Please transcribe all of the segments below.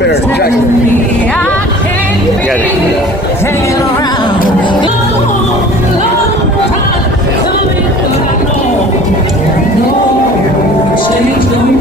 America, Jackson. Got it. Hanging around. Long, long time coming, but I know no change don't.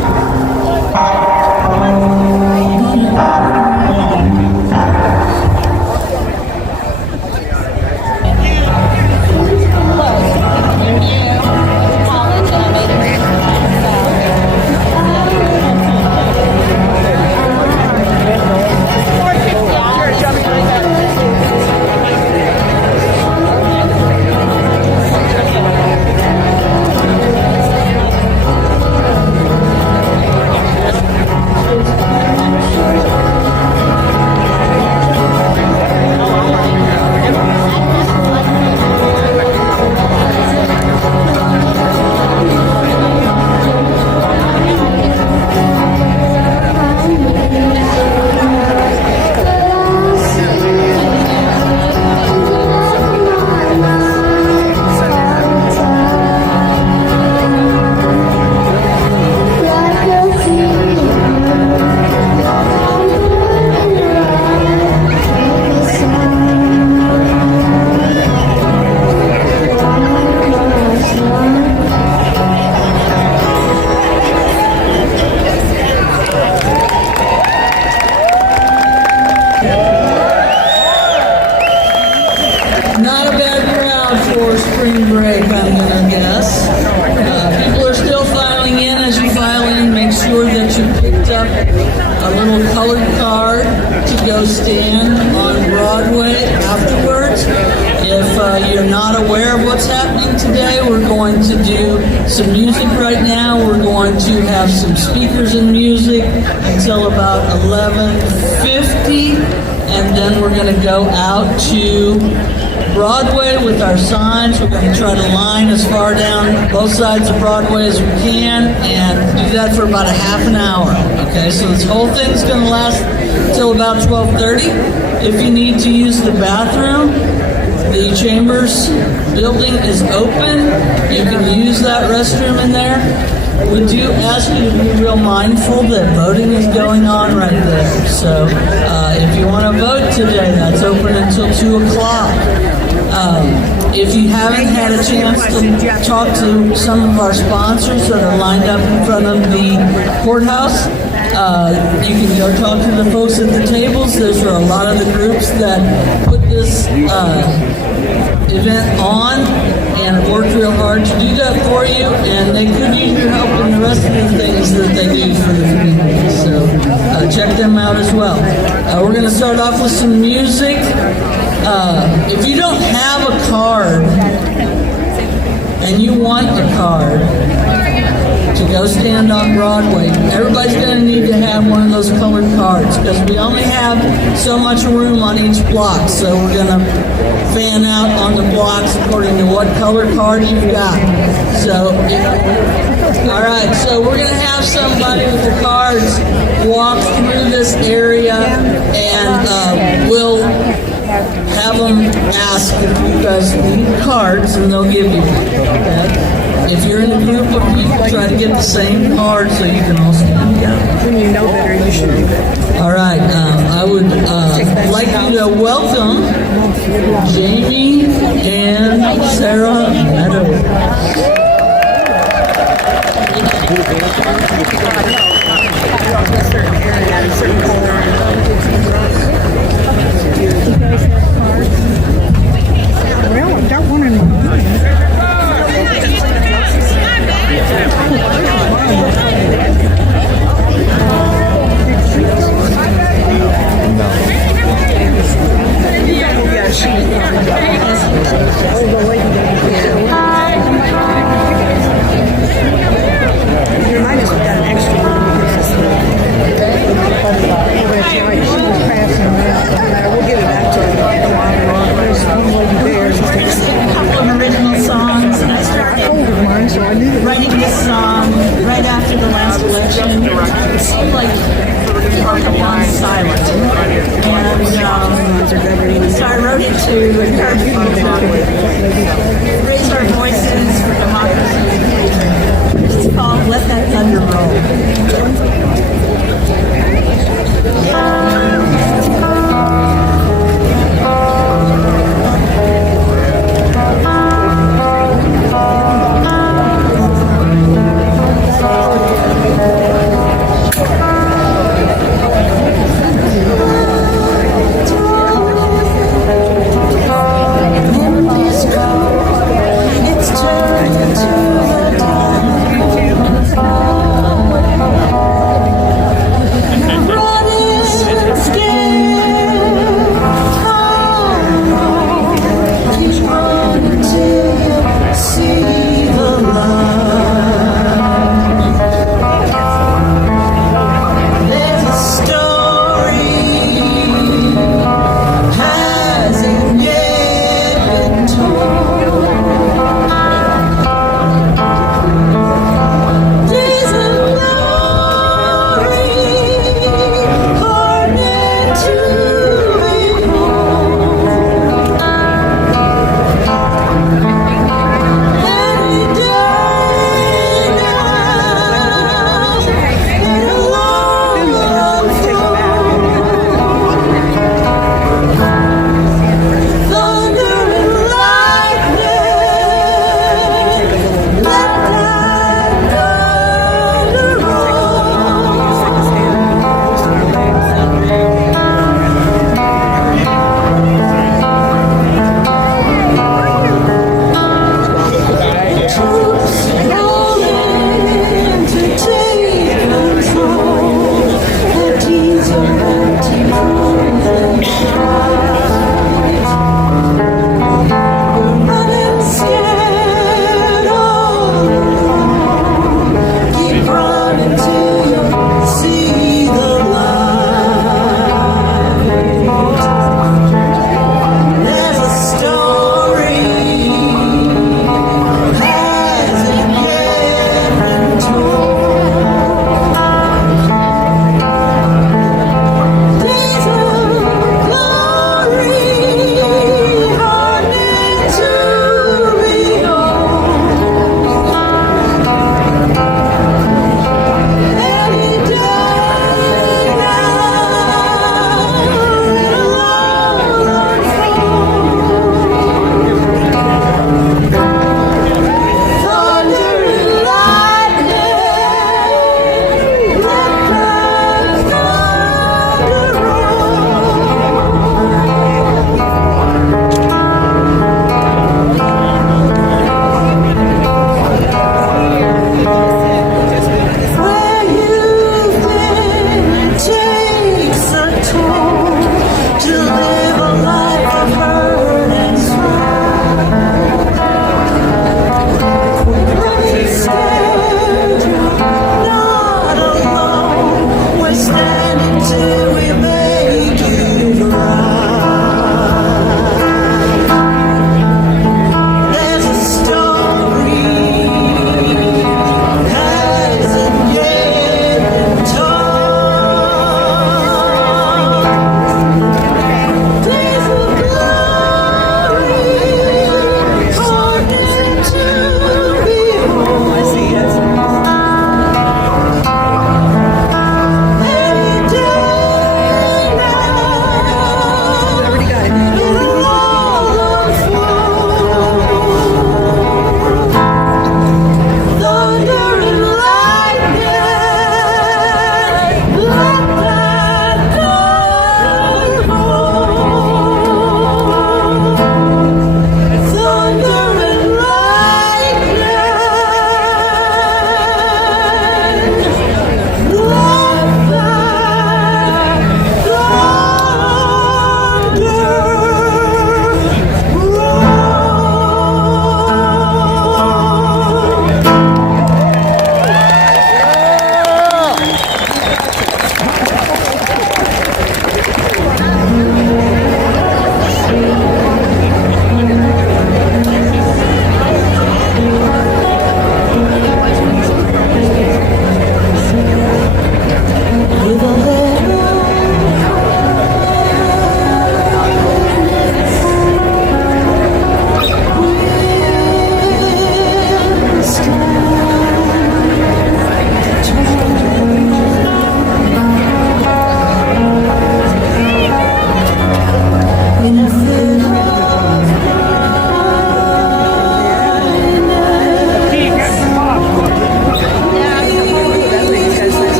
Not a bad crowd for spring break, I'm gonna guess. People are still filing in. As you file in, make sure that you picked up a little colored card to go stand on Broadway afterwards. If you're not aware of what's happening today, we're going to do some music right now. We're going to have some speakers and music until about 11:50, and then we're going to go out to Broadway with our signs. We're going to try to line as far down both sides of Broadway as we can and do that for about a half an hour. Okay, so this whole thing's going to last until about 12:30. If you need to use the bathroom, the Chambers building is open. You can use that restroom in there. We do ask you to be real mindful that voting is going on right there. So if you want to vote today, that's open until 2 o'clock. If you haven't had a chance to talk to some of our sponsors that are lined up in front of the courthouse, you can go talk to the folks at the tables. Those are a lot of the groups that put this event on and have worked real hard to do that for you, and they could use your help in the rest of the things that they do for the community. So check them out as well. We're going to start off with some music. If you don't have a card and you want a card to go stand on Broadway, everybody's going to need to have one of those colored cards because we only have so much room on each block. So we're going to fan out on the blocks according to what color card you've got. So, all right, so we're going to have somebody with the cards walk through this area, and we'll have them ask if you guys need cards, and they'll give you one, okay? If you're in a group of people, try to get the same card so you can all stand together. When you know better, you should do that. All right, I would like you to welcome Jamie and Sarah Meadows. Well, I've got one in my mind. Writing this song right after the last election, it seemed like the one silent. And so I wrote it to encourage people to raise our voices for democracy. It's called Let That Thunder Roll.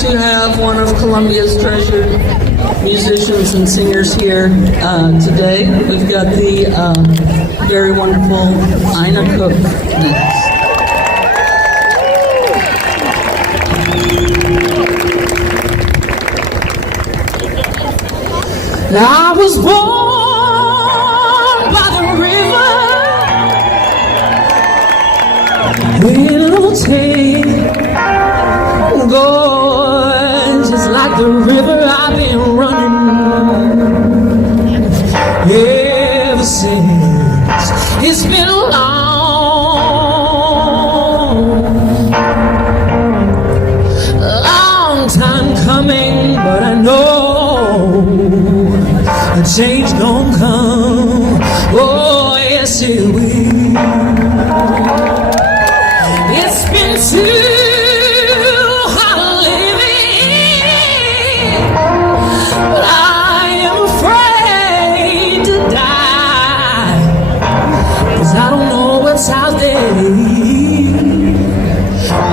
to have one of Columbia's treasured musicians and singers here today. We've got the very wonderful Ina Cook next. I was born by the river, when it'll take going just like the river I've been running ever since. It's been a long time coming, but I know a change gon' come. Oh, yes it will. It's been too hard living, but I am afraid to die, 'cause I don't know what's out there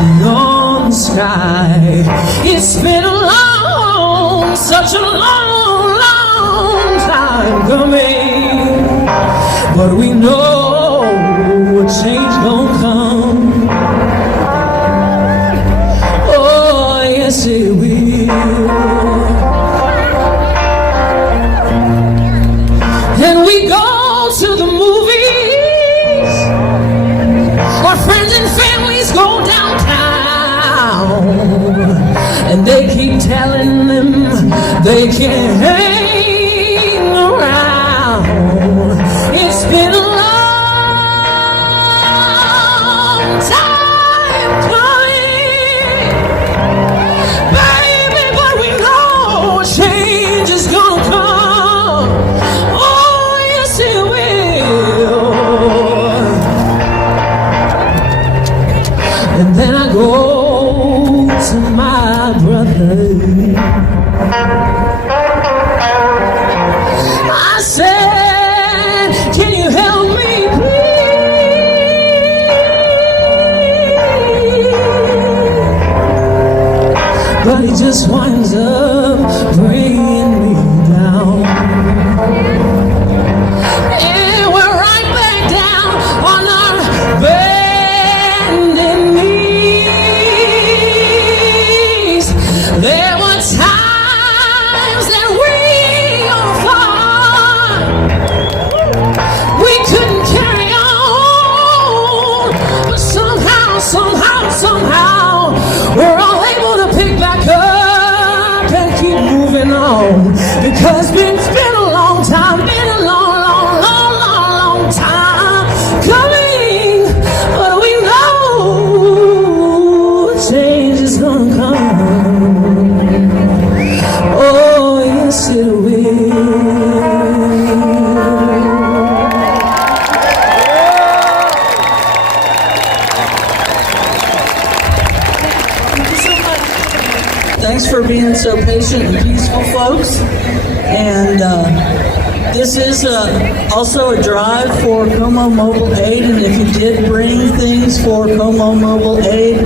beyond the sky. It's been a long, such a long time coming, but we know a change gon' come. Oh, yes it will. And we go to the movies, our friends and families go downtown, and they keep telling them they can't hang around. It's been a long time coming, baby, but we know change is gonna come. Oh, yes it will. And then I go to my brother, I said, can you help me, please? But he just winds up bringing me down, and we're right back down on our bended knees. There were times that we all fought, we couldn't carry on, but somehow we're all able to pick back up and keep moving on, because it's been a long time, been a long time coming, but we know change is gonna come. Oh, yes it will. Thanks for being so patient and peaceful, folks. And this is also a drive for Como Mobile Aid. And if you did bring things for Como Mobile Aid,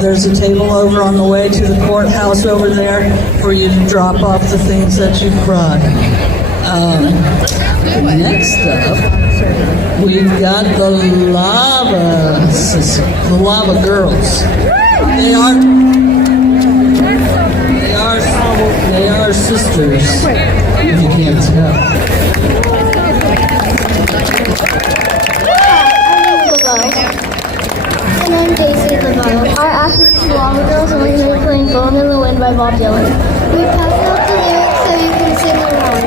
there's a table over on the way to the courthouse over there for you to drop off the things that you've brought. Next up, we've got the Lava Girls. They are sisters, if you can't tell. And I'm Daisy LaValle. Our act is Lava Girls, and we're here playing Blowing in the Wind by Bob Dylan. We pass out the lyrics so you can sing along.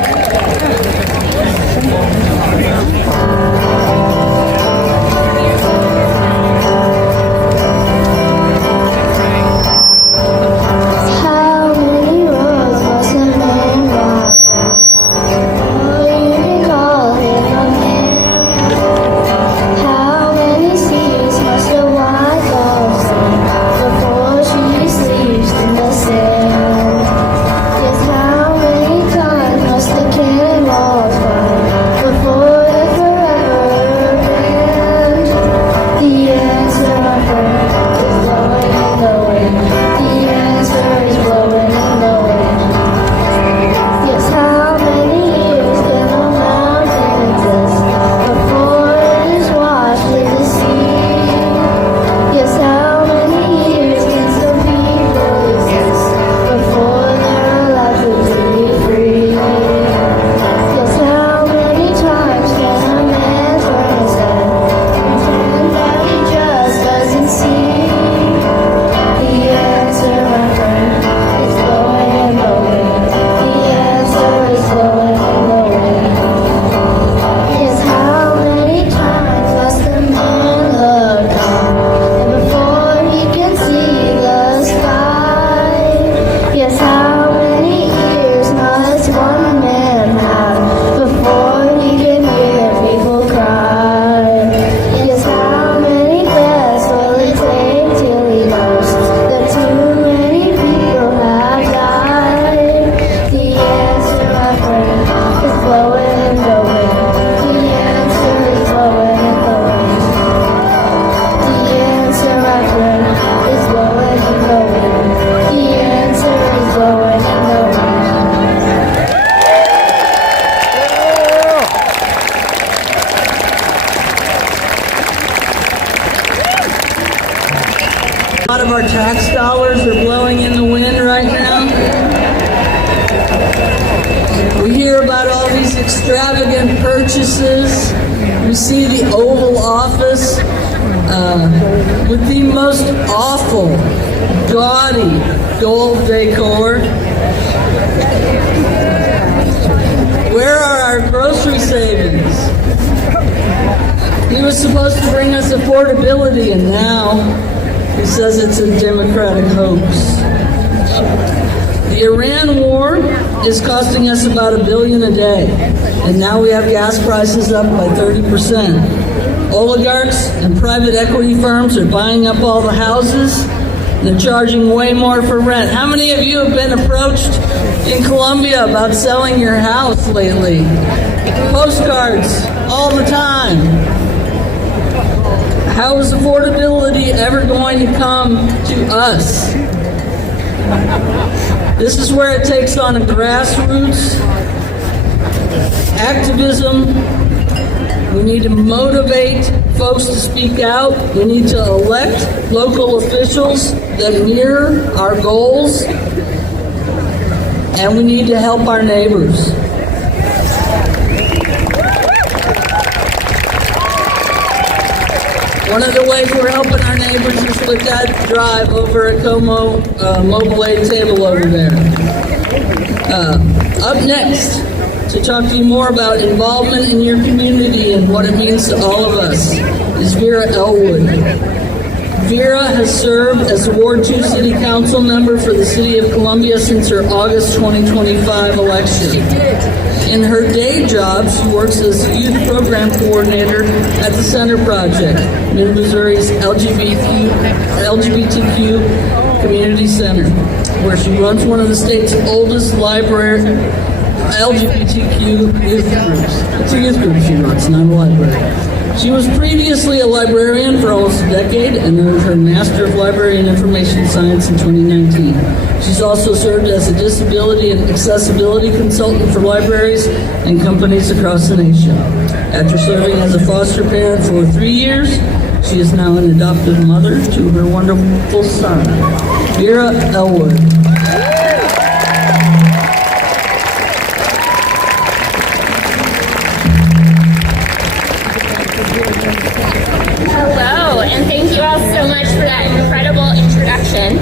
How many roads must a man walk? Oh, you can call him a man. How many seas must a white dove sail before she sleeps in the sand? Yes, how many times must the cannonballs fire before they forever lot of our tax dollars are blowing in the wind right now. We hear about all these extravagant purchases. We see the Oval Office with the most awful, gaudy gold decor. Where are our grocery savings? He was supposed to bring us affordability, and now he says it's a Democratic hoax. The Iran war is costing us about $1 billion a day, and now we have gas prices up by 30%. Oligarchs and private equity firms are buying up all the houses. They're charging way more for rent. How many of you have been approached in Colombia about selling your house lately? Postcards all the time. How is affordability ever going to come to us? This is where it takes on a grassroots activism. We need to motivate folks to speak out. We need to elect local officials that mirror our goals. And we need to help our neighbors. One of the ways we're helping our neighbors is with that drive over at Como Mobile Aid table over there. Up next, to talk to you more about involvement in your community and what it means to all of us, is Vera Elwood. Vera has served as a Ward 2 City Council member for the City of Columbia since her August 2025 election. In her day job, she works as youth program coordinator at the Center Project, Mid-Missouri's LGBTQ Community Center, where she runs one of the state's oldest library LGBTQ youth groups. It's a youth group she runs, not a library. She was previously a librarian for almost a decade and earned her Master of Library and Information Science in 2019. She's also served as a disability and accessibility consultant for libraries and companies across the nation. After serving as a foster parent for 3 years, she is now an adoptive mother to her wonderful son, Vera Elwood. Hello, and thank you all so much for that incredible introduction.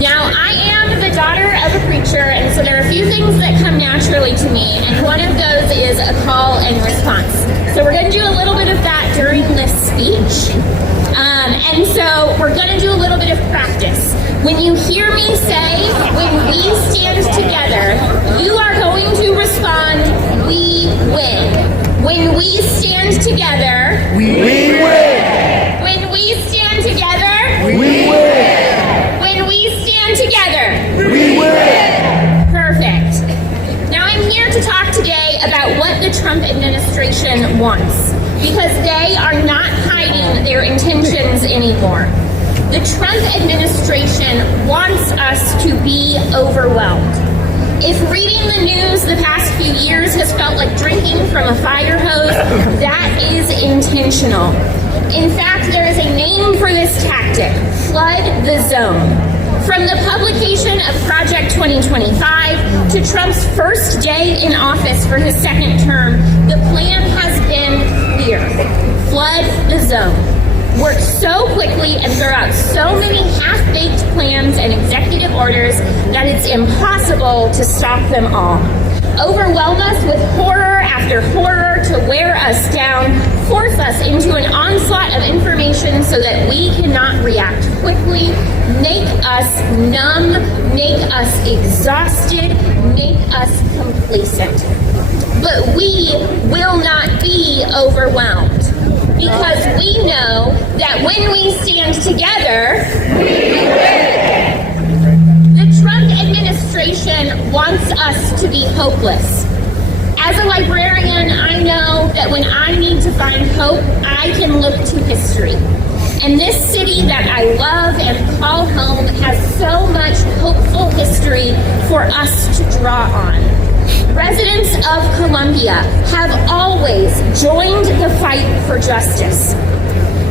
Now, I am the daughter of a preacher, and so there are a few things that come naturally to me, and one of those is a call and response. So we're going to do a little bit of that during this speech. And so we're going to do a little bit of practice. When you hear me say, when we stand together, you are going to respond, we win. When we stand together, we win. When we stand together, we win. When we stand together, we win. Perfect. Now I'm here to talk today about what the Trump administration wants, because they are not hiding their intentions anymore. The Trump administration wants us to be overwhelmed. If reading the news the past few years has felt like drinking from a fire hose, that is intentional. In fact, there is a name for this tactic: flood the zone. From the publication of Project 2025 to Trump's first day in office for his second term, the plan has been clear: flood the zone. Work so quickly and throw out so many half-baked plans and executive orders that it's impossible to stop them all. Overwhelm us with horror after horror to wear us down, force us into an onslaught of information so that we cannot react quickly, make us numb, make us exhausted, make us complacent. But we will not be overwhelmed, because we know that when we stand together, we win. The Trump administration wants us to be hopeless. As a librarian, I know that when I need to find hope, I can look to history. And this city that I love and call home has so much hopeful history for us to draw on. Residents of Columbia have always joined the fight for justice.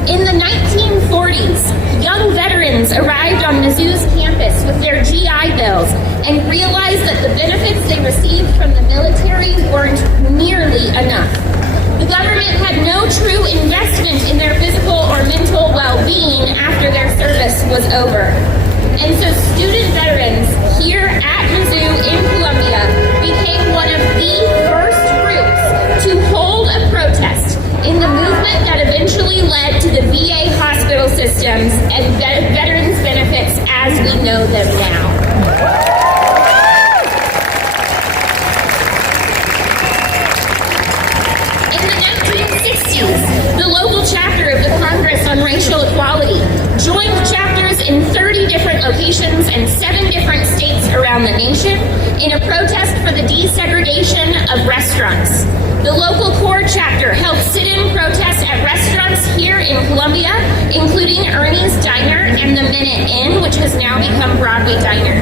In the 1940s, young veterans veterans arrived on Mizzou's campus with their GI Bills and realized that the benefits they received from the military weren't nearly enough. The government had no true investment in their physical or mental well-being after their service was over. And so student veterans here at Mizzou in Columbia became one of the first groups to hold a protest in the movement that eventually led to the VA hospital systems and veterans benefits as we know them now. In the 1960s, the local chapter of the Congress on Racial Equality joined chapters in 30 different locations and 7 different states around the nation in a protest for the desegregation of restaurants. The local core chapter held sit-in protests at restaurants here in Columbia, including Ernie's Diner and the Minute Inn, which has now become Broadway Diner.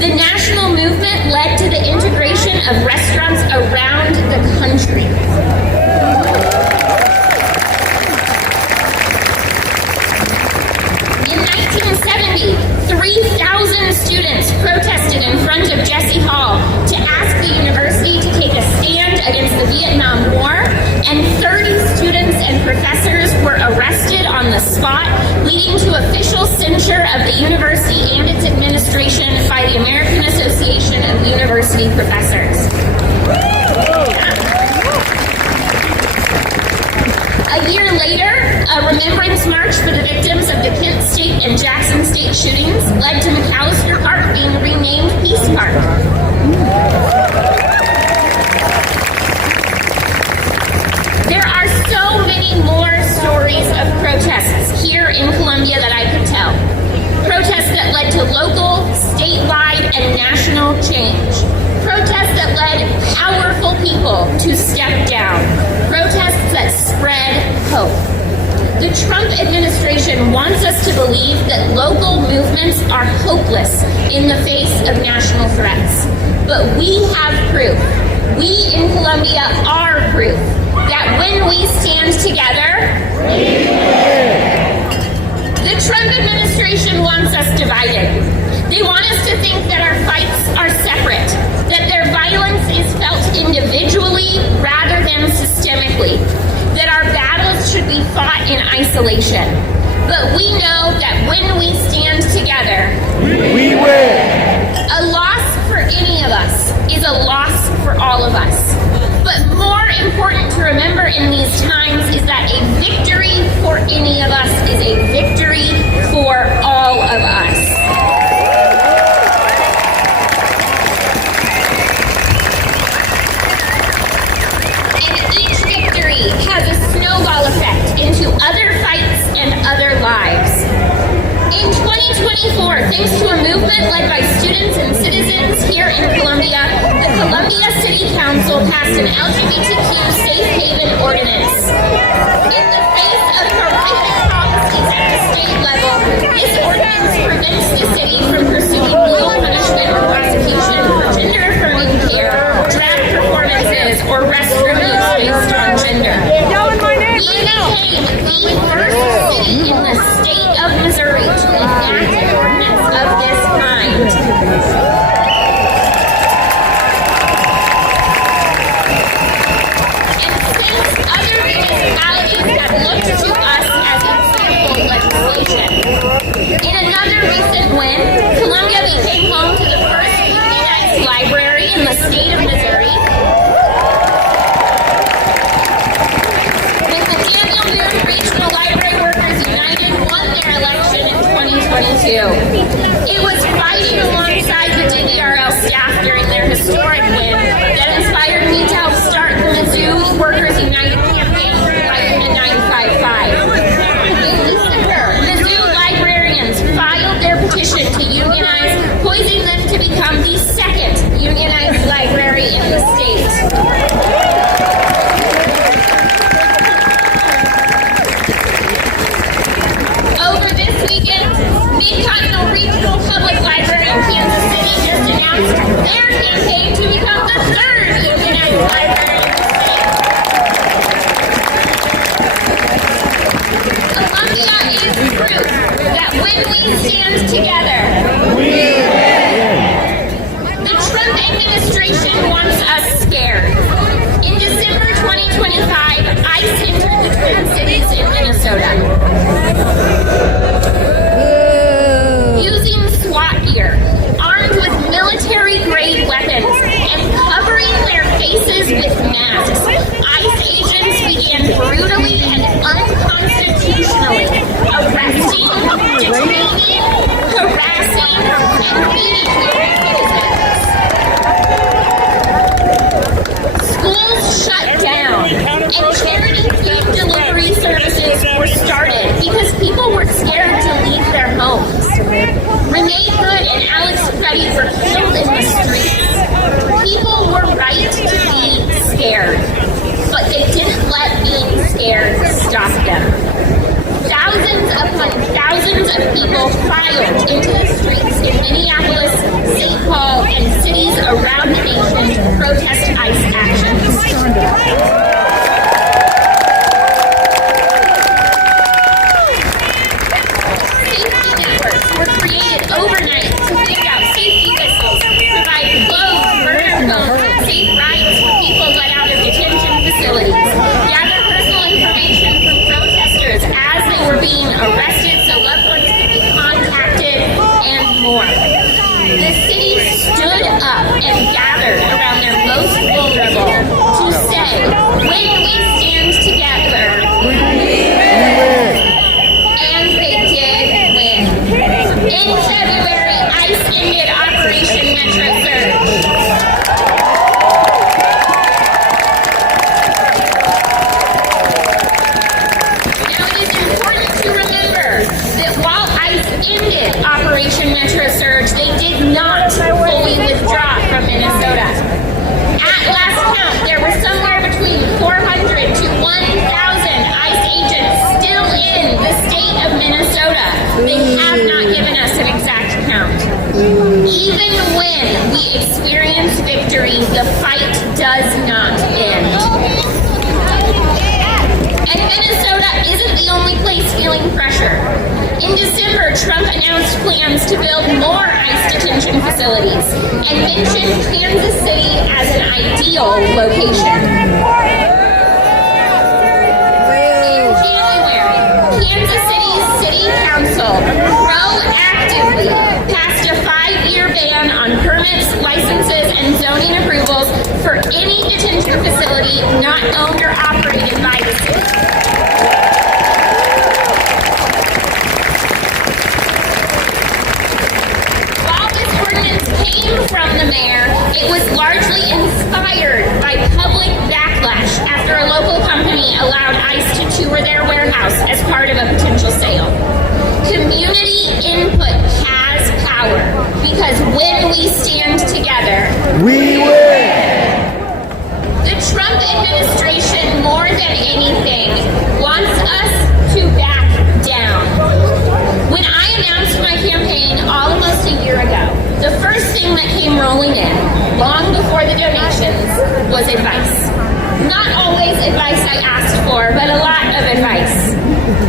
The national movement led to the integration of restaurants around the country. In 1970, 3,000 students protested in front of Jesse Hall to ask the university to take a stand against the Vietnam War, and 30 students and professors were arrested on the spot, leading to official censure of the university and its administration by the American Association of University Professors. A year later, a remembrance march for the victims of the Kent State and Jackson State shootings led to McAllister Park being renamed Peace Park. There are so many more stories of protests here in Columbia that I could tell. Protests that led to local, statewide, and national change. Protests that led powerful people to step down. Protests that spread hope. The Trump administration wants us to believe that local movements are hopeless in the face of national threats. But we have proof. We in Columbia are proof that when we stand together, we win. The Trump administration wants us divided. They want us to think that our fights are separate, that their violence is felt individually rather than systemically, that our battles should be fought in isolation. But we know that when we stand together, we win. A loss for any of us is a loss for all of us. But more important to remember in these times is that a victory for any of us is a victory for all of us. Has a snowball effect into other fights and other lives. In 2024, thanks to a movement led by students and citizens here in Columbia, the Columbia City Council passed an LGBTQ safe haven ordinance. In the face of horrific policies at the state level, this ordinance prevents the city from pursuing legal punishment or prosecution for gender-affirming care, drag performances, or restroom use based on gender. We became the first city in the state of Missouri to enact an ordinance of this kind. And since other municipalities have looked to us as example legislation, in another recent win, Columbia became home to the first unionized library in the state of Missouri. Regional Library Workers United won their election in 2022. It was fighting alongside the DVRL staff during their historic win that inspired me to help start the Mizzou Workers United campaign for Library to 95.5. In December, Mizzou librarians filed their petition to unionize, poising them to become the second unionized library in the state. Mid-Continental Regional Public Library in Kansas City just announced their campaign to become the third unionized library in the state. Columbia is proof that when we stand together, the Trump administration wants us scared. In December 2025, ICE entered the Twin Cities in Minnesota. Using SWAT gear, armed with military-grade weapons, and covering their faces with masks, ICE agents began brutally and unconstitutionally arresting, detaining, harassing, and beating their citizens. Schools shut down, and charity food delivery services were started because people were scared to leave their homes. Renee Good and Alex Freddy were killed in the streets. People were right to be scared, but they didn't let being scared stop them. Thousands upon thousands of people filed into the streets in Minneapolis, St. Paul, and cities around the nation to protest ICE actions. Safety networks were created overnight to figure out safety whistles, provide gloves, murder phones, and safe rides for people let out of detention facilities, gather personal information from protesters as they were being arrested so loved ones could be contacted, and more. The city stood up and gathered around their most vulnerable to say, when we stand together, and they did win. In February, ICE ended Operation Metro Surge. Now it is important to remember that while ICE ended Operation Metro Surge, they did not fully withdraw from Minnesota. At last count, there were somewhere between 400 to 1,000 ICE agents still in the state of Minnesota. They have not given us an exact count. Even when we experience victory, the fight does not end. And Minnesota isn't the only place feeling pressure. In December, Trump announced plans to build more ICE detention facilities and mentioned Kansas City as an ideal location. In January, Kansas City's City Council proactively passed a 5-year ban on permits, licenses, and zoning approvals for any detention facility not owned or operated by the city. Came from the mayor, it was largely inspired by public backlash after a local company allowed ICE to tour their warehouse as part of a potential sale. Community input has power because when we stand together, We win! the Trump administration, more than anything, wants us to back down. When I announced my campaign almost a year ago, the first thing that came rolling in, long before the donations, was advice. Not always advice I asked for, but a lot of advice.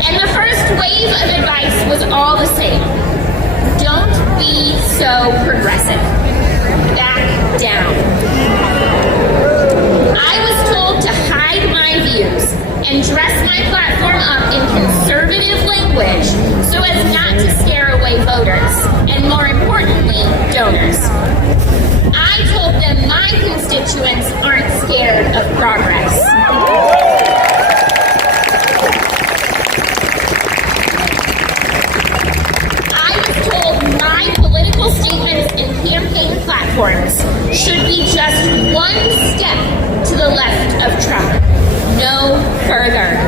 And the first wave of advice was all the same. Don't be so progressive. Back down. I was told to hide my views and dress my platform up in conservative language so as not to scare away voters, and more importantly, donors. I told them my constituents aren't scared of progress. I was told my political statements and campaign platforms should be just one step to the left of Trump, no further.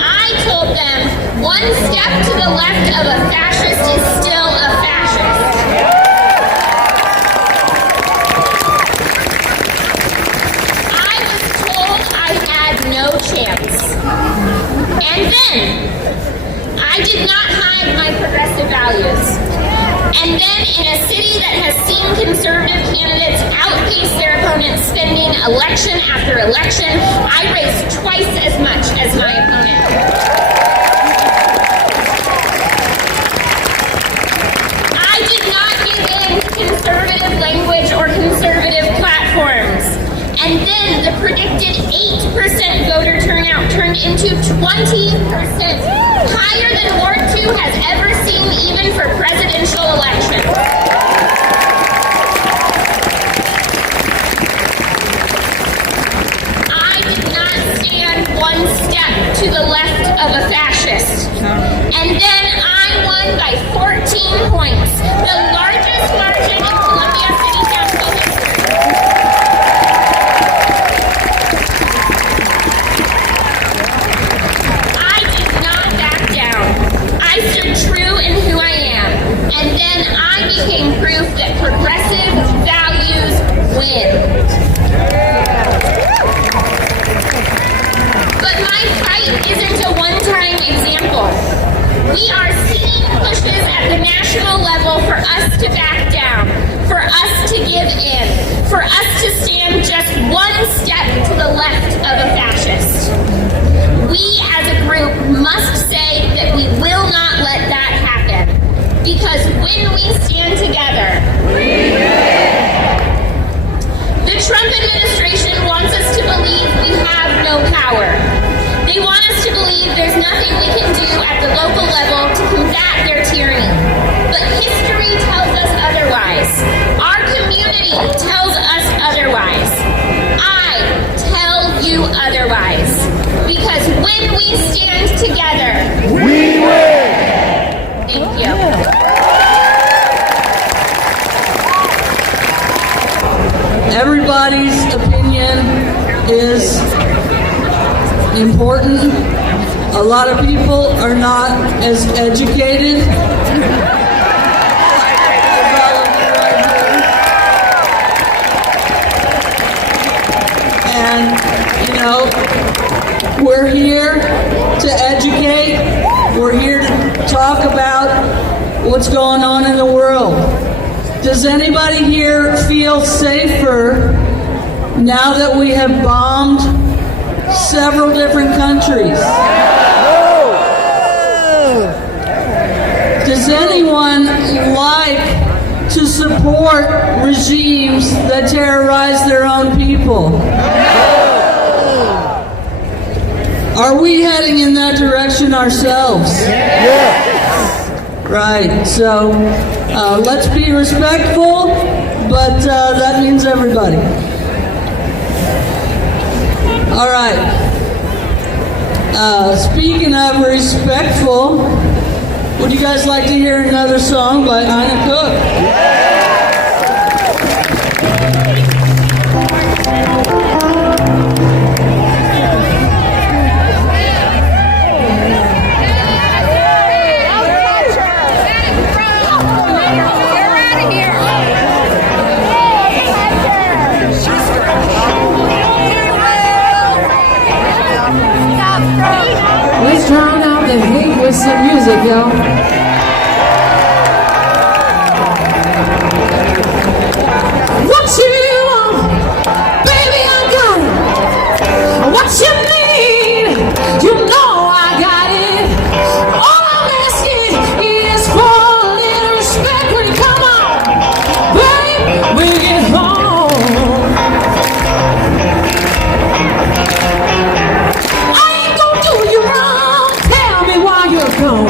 I told them one step to the left of a fascist is still a fascist. I was told I had no chance. And then, I did not hide my progressive values. And then, in a city that has seen conservative candidates outpace their opponents spending election after election, I raised twice as much as my opponent. turned into 20%, higher than Ward 2 has ever seen even for presidential elections. I did not stand one step to the left of a fascist. And then I won by 14 points, the largest margin in Columbia City Council history. I did not back down. I stood true in who I am. And then I became proof that progressive values win. But my fight isn't a one-time example. We are seeing pushes at the national level for us to back down, for us to give in, for us to stand just one step to the left of a fascist. We as a group must say that we will not let that happen, because when we stand together, we win. The Trump administration wants us to believe we have no power. They want us to believe there's nothing we can do at the local level to combat their tyranny. But history tells us otherwise. Our community tells us otherwise. I tell you otherwise. Because when we stand together, we win! Thank you. Everybody's opinion is important. A lot of people are not as educated. And, you know, we're here to educate. We're here to talk about what's going on in the world. Does anybody here feel safer now that we have bombed several different countries? Does anyone like to support regimes that terrorize their own people? Are we heading in that direction ourselves? Right, so let's be respectful, but that means everybody. All right. Speaking of respectful, would you guys like to hear another song by CANNected? Let's drown out the hate with some music, y'all. What you want, baby, I got it. What you need, you know I got it. All I'm asking is for a little respect when you come on, babe, when you get home. I ain't gonna do you wrong, tell me why you're gone.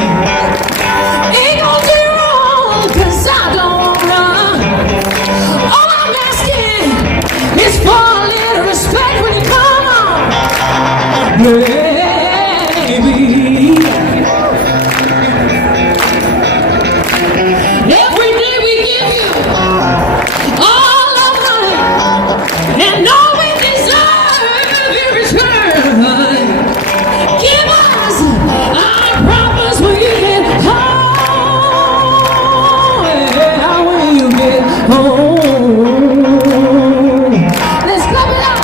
Ain't gonna do wrong, 'cause I don't run. All I'm asking is for a little respect when you come on, baby. Every day we give you all of honey, and all we deserve in return. Give us our promise when you get home. Yeah, when you get home. Let's clap it up.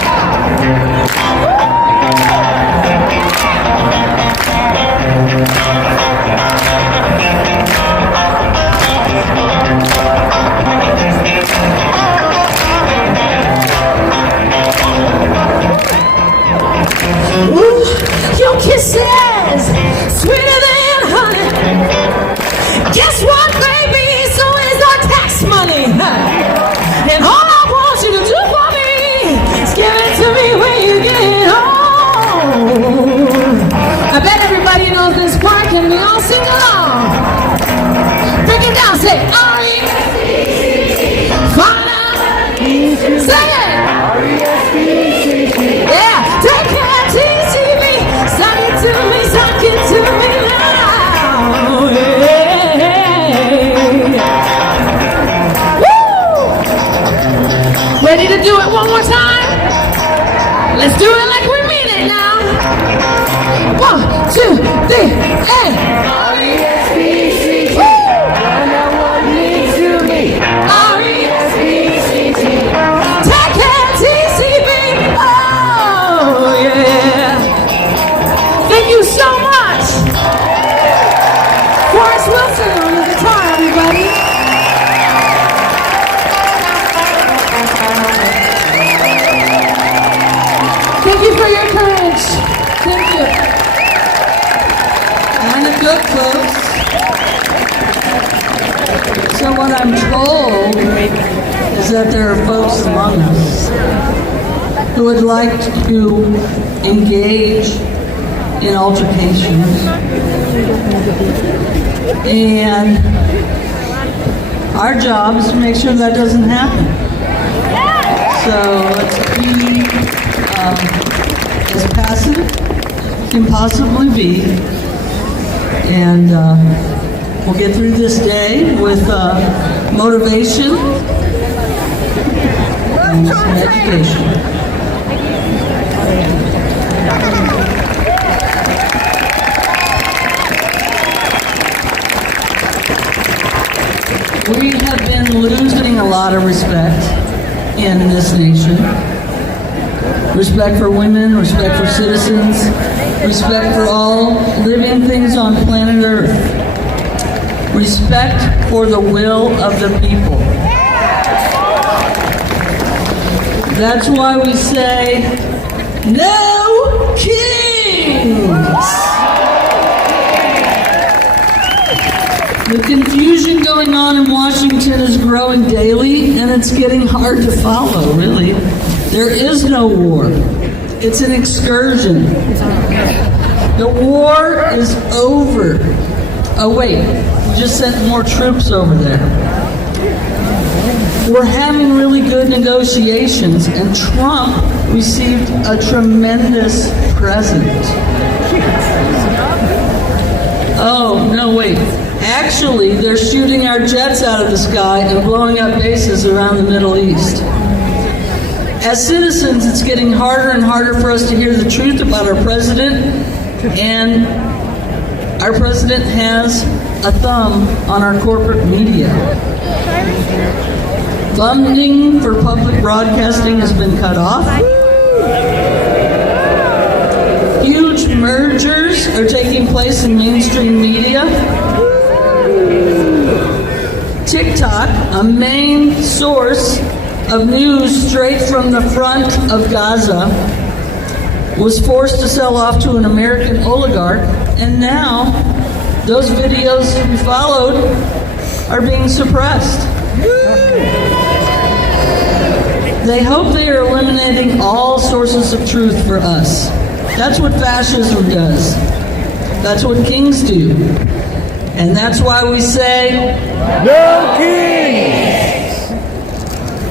good, folks. So what I'm told is that there are folks among us who would like to engage in altercations. And our job is to make sure that doesn't happen. So let's be as passive as can possibly be. And we'll get through this day with motivation and some education. We have been losing a lot of respect in this nation. Respect for women, respect for citizens, respect for all living things on planet Earth. Respect for the will of the people. That's why we say, no kings! The confusion going on in Washington is growing daily, and it's getting hard to follow, really. There is no war. It's an excursion. The war is over. Oh, wait. We just sent more troops over there. We're having really good negotiations, and Trump received a tremendous present. Oh, no, wait. Actually, they're shooting our jets out of the sky and blowing up bases around the Middle East. As citizens, it's getting harder and harder for us to hear the truth about our president, and our president has a thumb on our corporate media. Funding for public broadcasting has been cut off. Huge mergers are taking place in mainstream media. TikTok, a main source of news straight from the front of Gaza, was forced to sell off to an American oligarch, and now those videos we followed are being suppressed. They hope they are eliminating all sources of truth for us. That's what fascism does. That's what kings do. And that's why we say, no kings!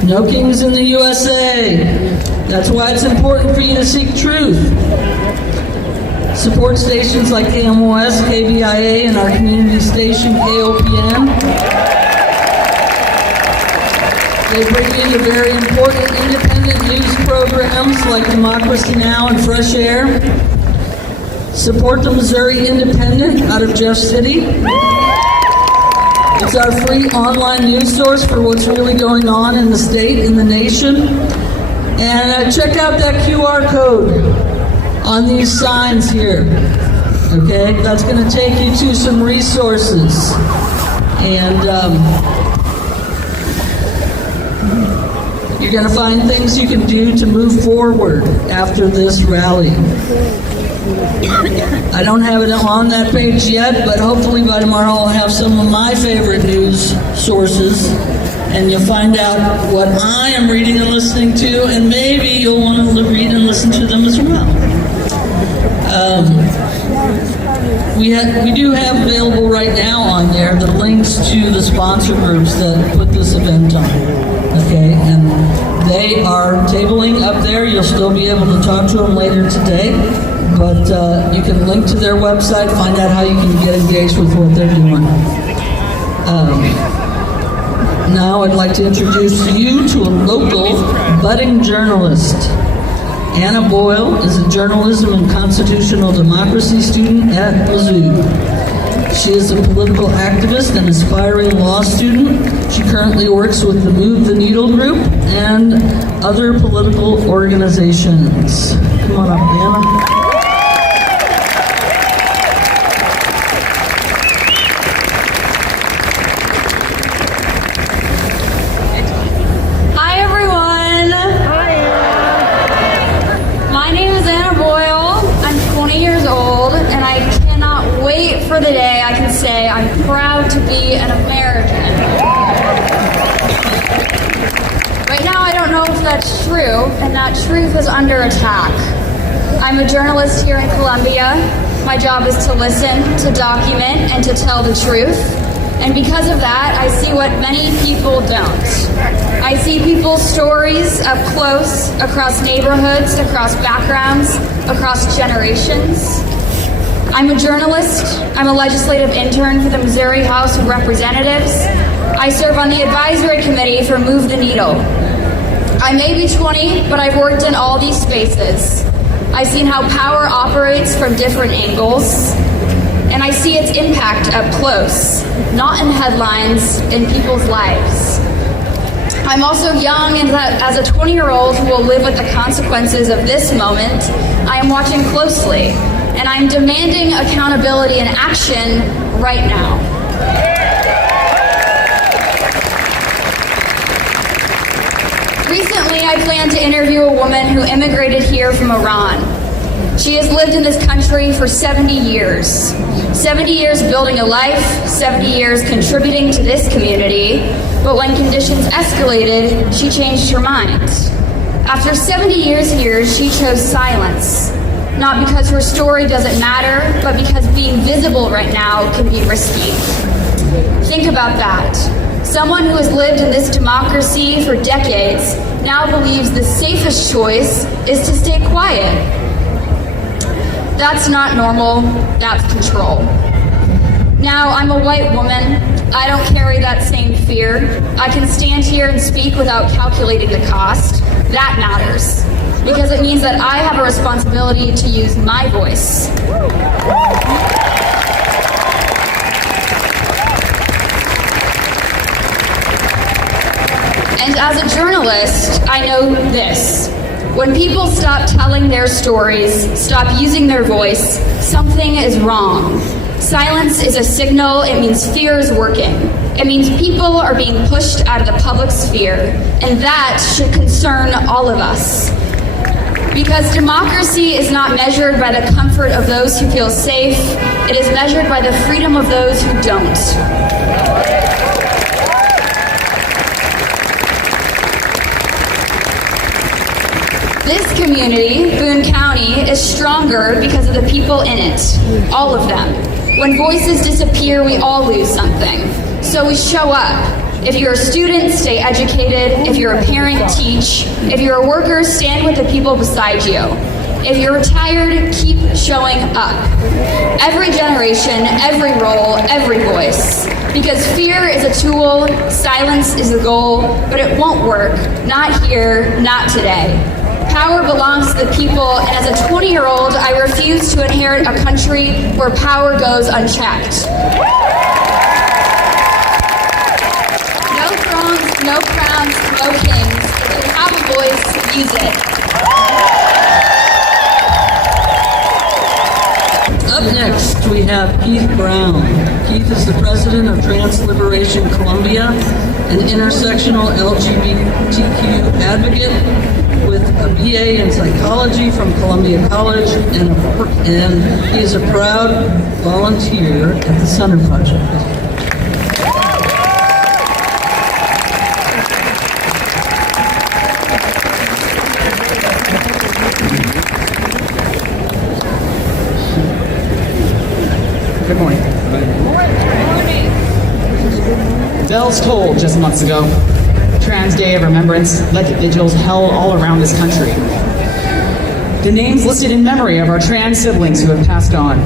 No kings in the USA. That's why it's important for you to seek truth. Support stations like KMOS, KBIA, and our community station, KOPN. They bring you the very important independent news programs like Democracy Now! And Fresh Air. Support the Missouri Independent out of Jeff City. It's our free online news source for what's really going on in the state, in the nation. And check out that QR code on these signs here. Okay, that's going to take you to some resources. And you're going to find things you can do to move forward after this rally. I don't have it on that page yet, but hopefully by tomorrow I'll have some of my favorite news sources, and you'll find out what I am reading and listening to, and maybe you'll want to read and listen to them as well. We do have available right now on there the links to the sponsor groups that put this event on. Okay, and they are tabling up there. You'll still be able to talk to them later today. But you can link to their website, find out how you can get engaged with what they're doing. Now I'd like to introduce you to a local budding journalist. Anna Boyle is a journalism and constitutional democracy student at Mizzou. She is a political activist and aspiring law student. She currently works with the Move the Needle group and other political organizations. Come on up, Anna. For the day that's true, and that truth is under attack. I'm a journalist here in Columbia. My job is to listen, to document, and to tell the truth. And because of that, I see what many people don't. I see people's stories up close, across neighborhoods, across backgrounds, across generations. I'm a journalist. I'm a legislative intern for the Missouri House of Representatives. I serve on the advisory committee for Move the Needle. I may be 20, but I've worked in all these spaces. I've seen how power operates from different angles, and I see its impact up close, not in headlines, in people's lives. I'm also young, and as a 20-year-old who will live with the consequences of this moment, I am watching closely, and I'm demanding accountability and action right now. Recently, I plan to interview a woman who immigrated here from Iran. She has lived in this country for 70 years. 70 years building a life, 70 years contributing to this community, but when conditions escalated, she changed her mind. After 70 years here, she chose silence. Not because her story doesn't matter, but because being visible right now can be risky. Think about that. Someone who has lived in this democracy for decades now believes the safest choice is to stay quiet. That's not normal, that's control. Now, I'm a white woman. I don't carry that same fear. I can stand here and speak without calculating the cost. That matters, because it means that I have a responsibility to use my voice. And as a journalist, I know this. When people stop telling their stories, stop using their voice, something is wrong. Silence is a signal. It means fear is working. It means people are being pushed out of the public sphere, and that should concern all of us. Because democracy is not measured by the comfort of those who feel safe, it is measured by the freedom of those who don't. This community, Boone County, is stronger because of the people in it, all of them. When voices disappear, we all lose something. So we show up. If you're a student, stay educated. If you're a parent, teach. If you're a worker, stand with the people beside you. If you're retired, keep showing up. Every generation, every role, every voice. Because fear is a tool, silence is a goal, but it won't work. Not here, not today. Power belongs to the people, and as a 20-year-old, I refuse to inherit a country where power goes unchecked. No thrones, no crowns, no kings. If you have a voice, use it. Up next, we have Keith Brown. Keith is the president of Trans Liberation Columbia, an intersectional LGBTQ advocate with a BA in psychology from Columbia College, and he is a proud volunteer at the Center Project. Good morning. Bells tolled just months ago. Trans Day of Remembrance led to vigils held all around this country. The names listed in memory of our trans siblings who have passed on.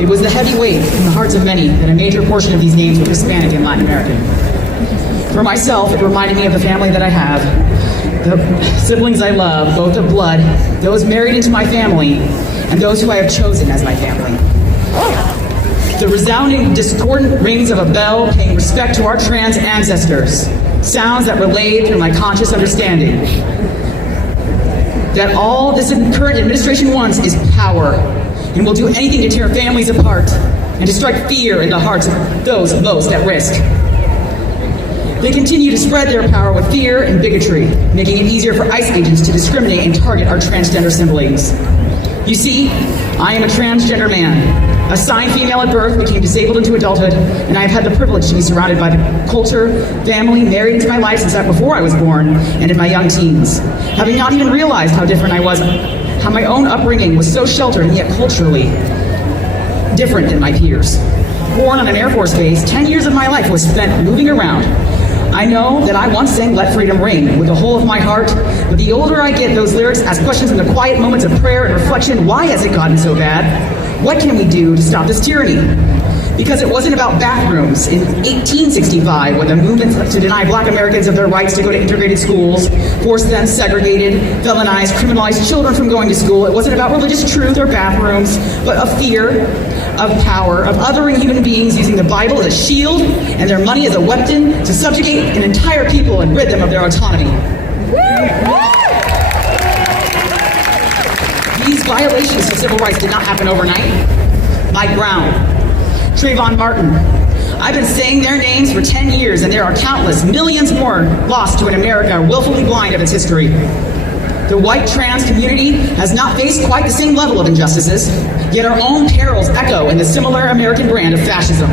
It was the heavy weight in the hearts of many that a major portion of these names were Hispanic and Latin American. For myself, it reminded me of the family that I have, the siblings I love, both of blood, those married into my family, and those who I have chosen as my family. The resounding, discordant rings of a bell paying respect to our trans ancestors, sounds that relayed through my conscious understanding that all this current administration wants is power and will do anything to tear families apart and to strike fear in the hearts of those most at risk. They continue to spread their power with fear and bigotry, making it easier for ICE agents to discriminate and target our transgender siblings. You see, I am a transgender man. Assigned female at birth, became disabled into adulthood, and I've had the privilege to be surrounded by the culture, family, married into my life since before I was born and in my young teens. Having not even realized how different I was, how my own upbringing was so sheltered and yet culturally different than my peers. Born on an Air Force base, 10 years of my life was spent moving around. I know that I once sang Let Freedom Ring with the whole of my heart, but the older I get, those lyrics ask questions in the quiet moments of prayer and reflection. Why has it gotten so bad? What can we do to stop this tyranny? Because it wasn't about bathrooms. In 1865, when the movement to deny black Americans of their rights to go to integrated schools, forced them segregated, felonized, criminalized children from going to school, it wasn't about religious truth or bathrooms, but a fear of power, of othering human beings using the Bible as a shield and their money as a weapon to subjugate an entire people and rid them of their autonomy. These violations of civil rights did not happen overnight. Mike Brown, Trayvon Martin. I've been saying their names for 10 years, and there are countless, millions more lost to an America willfully blind of its history. The white trans community has not faced quite the same level of injustices, yet our own perils echo in the similar American brand of fascism.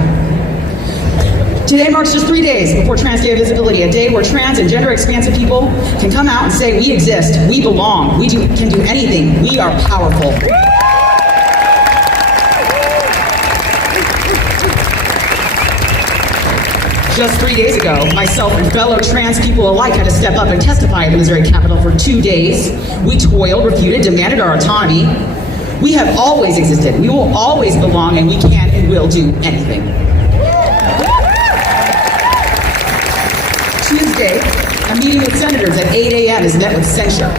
Today marks just 3 days before Trans Day of Visibility, a day where trans and gender expansive people can come out and say, we exist, we belong, we can do anything, we are powerful. Just 3 days ago, myself and fellow trans people alike had to step up and testify at the Missouri Capitol for 2 days. We toiled, refuted, demanded our autonomy. We have always existed, we will always belong, and we can and will do anything. Tuesday, a meeting with senators at 8 a.m. is met with censure.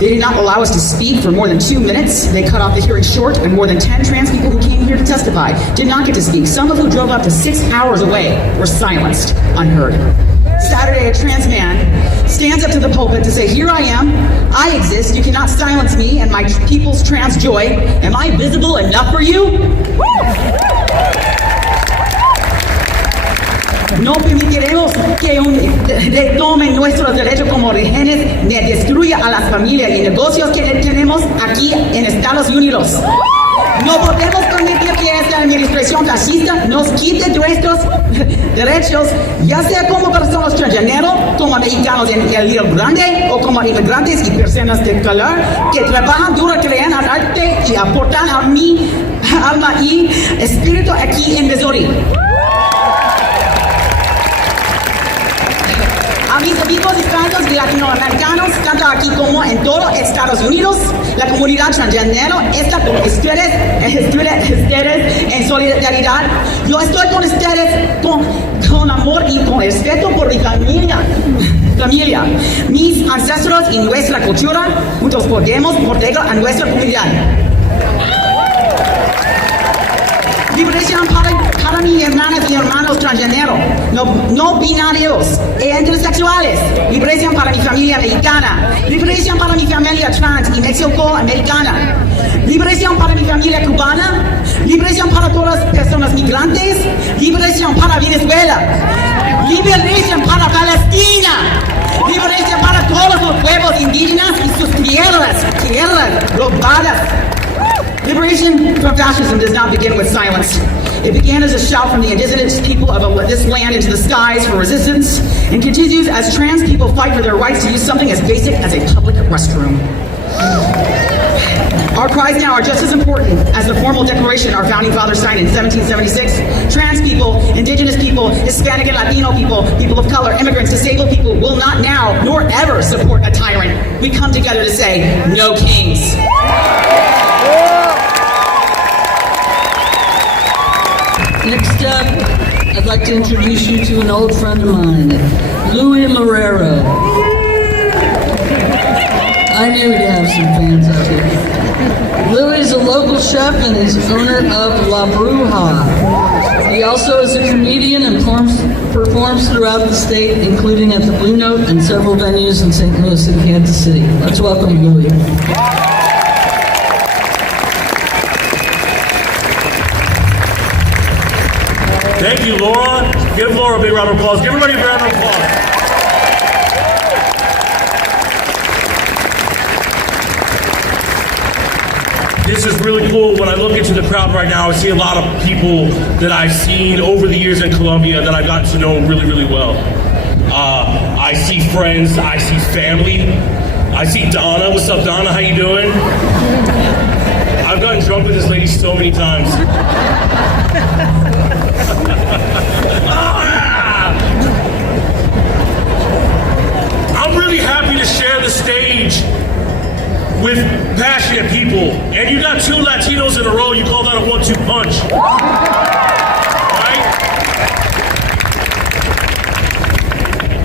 They did not allow us to speak for more than 2 minutes. They cut off the hearing short, and more than 10 trans people who came here to testify did not get to speak. Some of who drove up to 6 hours away were silenced, unheard. Saturday, a trans man stands up to the pulpit to say, here I am, I exist, you cannot silence me and my people's trans joy. Am I visible enough for you? No permitiremos que tomen nuestros derechos como orígenes, ni destruya a las familias y negocios que tenemos aquí en Estados Unidos. No podemos permitir que esta administración fascista nos quite nuestros derechos, ya sea como personas transgénero, como mexicanos en el Río Grande, o como inmigrantes y personas de color que trabajan duro, crean arte y aportan a mi alma y espíritu aquí en Missouri. A mis amigos hispanos y latinoamericanos, tanto aquí como en todo Estados Unidos, la comunidad transgénero está con ustedes en solidaridad. Yo estoy con ustedes con amor y con respeto por mi familia, mis ancestros y nuestra cultura. Juntos podemos proteger a nuestra comunidad. Liberación para mis hermanas y hermanos transgénero, no binarios e intersexuales. Liberación para mi familia mexicana. Liberación para mi familia trans y mexicoamericana. Liberación para mi familia cubana. Liberación para todas las personas migrantes. Liberación para Venezuela. Liberación para Palestina. Liberación para todos los pueblos indígenas y sus tierras robadas. Liberation from fascism does not begin with silence. It began as a shout from the indigenous people of this land into the skies for resistance, and continues as trans people fight for their rights to use something as basic as a public restroom. Our cries now are just as important as the formal declaration our founding fathers signed in 1776. Trans people, indigenous people, Hispanic and Latino people, people of color, immigrants, disabled people will not now nor ever support a tyrant. We come together to say, no kings. Next up, I'd like to introduce you to an old friend of mine, Louis Marrero. I knew we'd have some fans out here. Louis is a local chef and is owner of La Bruja. He also is a comedian and performs throughout the state, including at the Blue Note and several venues in St. Louis and Kansas City. Let's welcome Louis. Thank you, Laura. Give Laura a big round of applause. Give everybody a round of applause. this is really cool. When I look into the crowd right now, I see a lot of people that I've seen over the years in Colombia that I've gotten to know really, really well. I see friends, I see family. I see Donna. What's up, Donna? How you doing? I've gotten drunk with this lady so many times. I'm really happy to share the stage with passionate people. And you got two Latinos in a row, you call that a 1-2 punch. Right?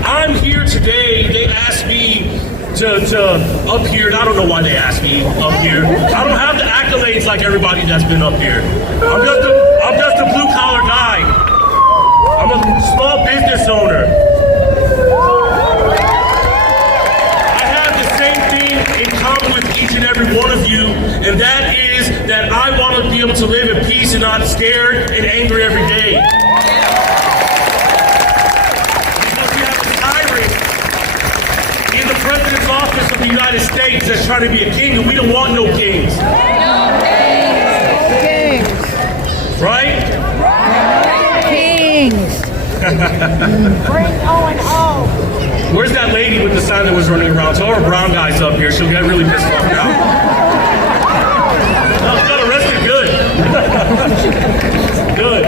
I'm here today, they asked me to up here, and I don't know why they asked me up here. I don't have the accolades like everybody that's been up here. I'm just a blue collar guy. I'm a small business owner. I have the same thing in common with each and every one of you, and that is that I want to be able to live in peace and not scared and angry every day. Because we have a tyrant in the president's office of the United States that's trying to be a king, and we don't want no kings. Right? Kings. Where's that lady with the sign that was running around? Tell her brown guy's up here. She'll get really pissed off now. No, got arrested. Good. Good.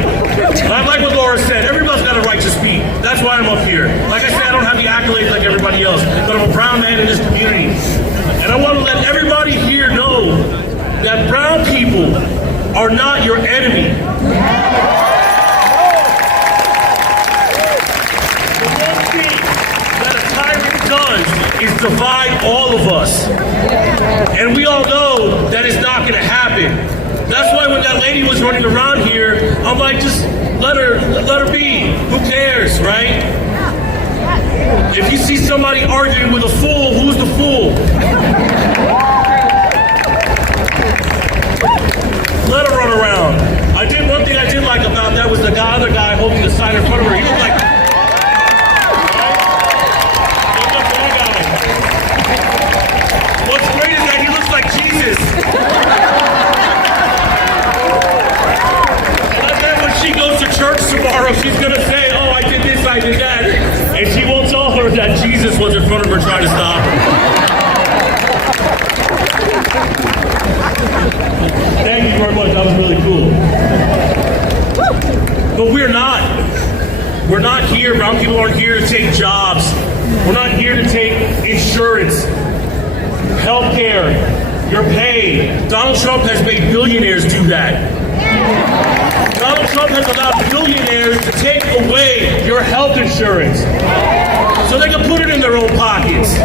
I like what Laura said. Everybody's got a right to speak. That's why I'm up here. Like I said, I don't have the accolades like everybody else, but I'm a brown man in this community. And I want to let everybody here know that brown people are not your enemy. Is divide all of us. And we all know that is not going to happen. That's why when that lady was running around here, I'm like, just let her be. Who cares, right? If you see somebody arguing with a fool, who's the fool? Let her run around. One thing I did like about that was the other guy holding the sign in front of her. He looked like Jesus. And I bet when she goes to church tomorrow, she's going to say, oh, I did this, I did that. And she won't tell her that Jesus was in front of her trying to stop her. Thank you very much. That was really cool. But we're not. We're not here. Brown people aren't here to take jobs. We're not here to take insurance, healthcare, your pay. Donald Trump has made billionaires do that. Donald Trump has allowed billionaires to take away your health insurance so they can put it in their own pockets.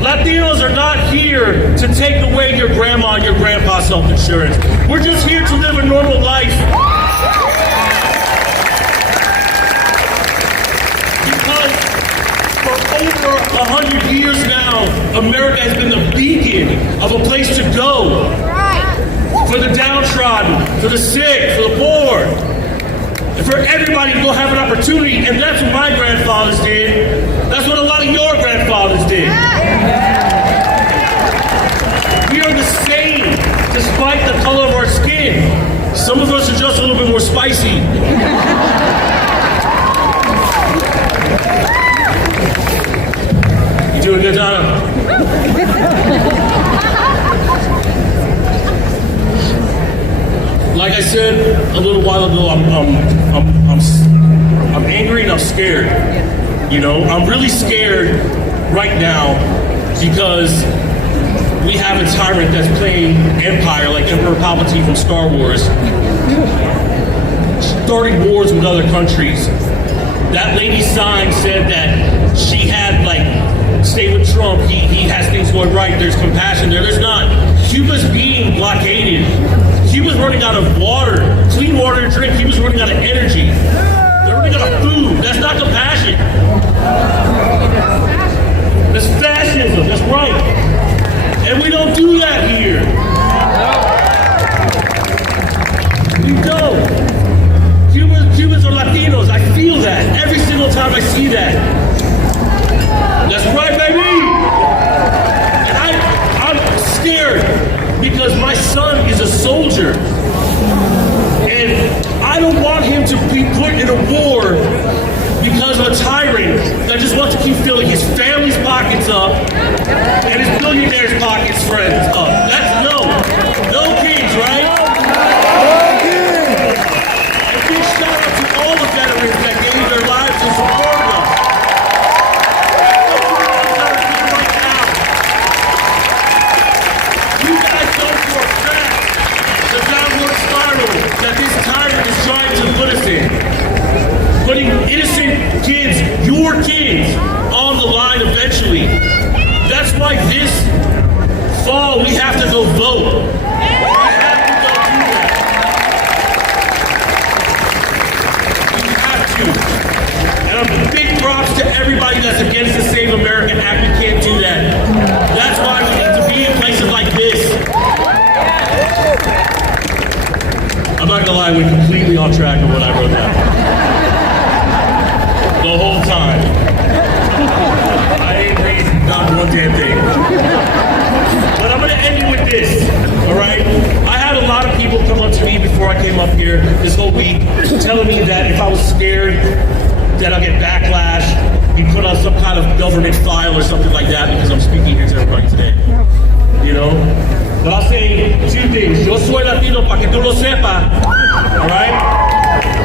Latinos are not here to take away your grandma and your grandpa's health insurance. We're just here to live a normal life. Because for over 100 years now, America has been the beacon of a place to go for the downtrodden, for the sick, for the poor, and for everybody to go have an opportunity. And that's what my grandfathers did. That's what a lot of your grandfathers did. We are the same, despite the color of our skin. Some of us are just a little bit more spicy. You doing good, Donna? Like I said a little while ago, I'm angry and I'm scared. You know, I'm really scared right now because we have a tyrant that's playing Empire, like Emperor Palpatine from Star Wars, starting wars with other countries. That lady's sign said that she had, like, stay with Trump, he has things going right, there's compassion there. There's not. Cuba's being blockaded. Cuba's running out of water, clean water to drink. Cuba's running out of energy. They're running out of food. That's not compassion. That's fascism. That's right. And we don't do that here. We don't. Cubans are Latinos. I feel that every single time I see that. That's right, baby. And I'm scared. because my son is a soldier. And I don't want him to be put in a war because of a tyrant that just wants to keep filling his family's pockets up and his billionaire's pockets friends up. That's no kings, right? A big shout out to all the veterans that gave their lives to support us. Right now, you guys know for a fact the downward spiral that this tyrant is trying to put us in. Putting innocent kids, your kids, on the line eventually. That's why this fall we have to go vote. We have to go do that. We have to. And I'm big props to everybody that's against the Save America Act. We can't do that. That's why we need to be in places like this. I'm not gonna lie, we're completely off track of what I wrote down. The whole time. I ain't read not one damn thing. But I'm gonna end it with this, all right? I had a lot of people come up to me before I came up here this whole week telling me that if I was scared that I'll get backlash, be put on some kind of government file or something like that because I'm speaking here to everybody today. You know? But I'll say two things. Yo soy Latino pa que tú lo sepas, all right?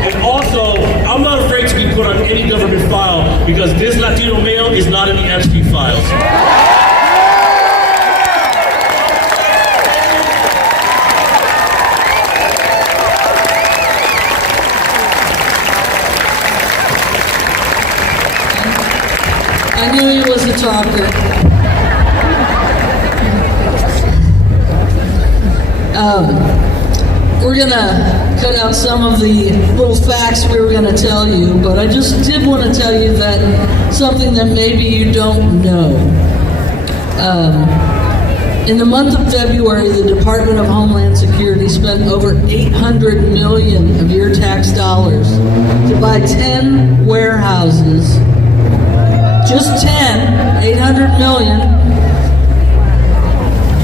And also, I'm not afraid to be put on any government file because this Latino male is not in the Epstein files. I knew he was a talker. We're gonna cut out some of the little facts we were gonna tell you, but I just did want to tell you that something that maybe you don't know. In the month of February, the Department of Homeland Security spent over $800 million of your tax dollars to buy 10 warehouses. Just 10, 800 million,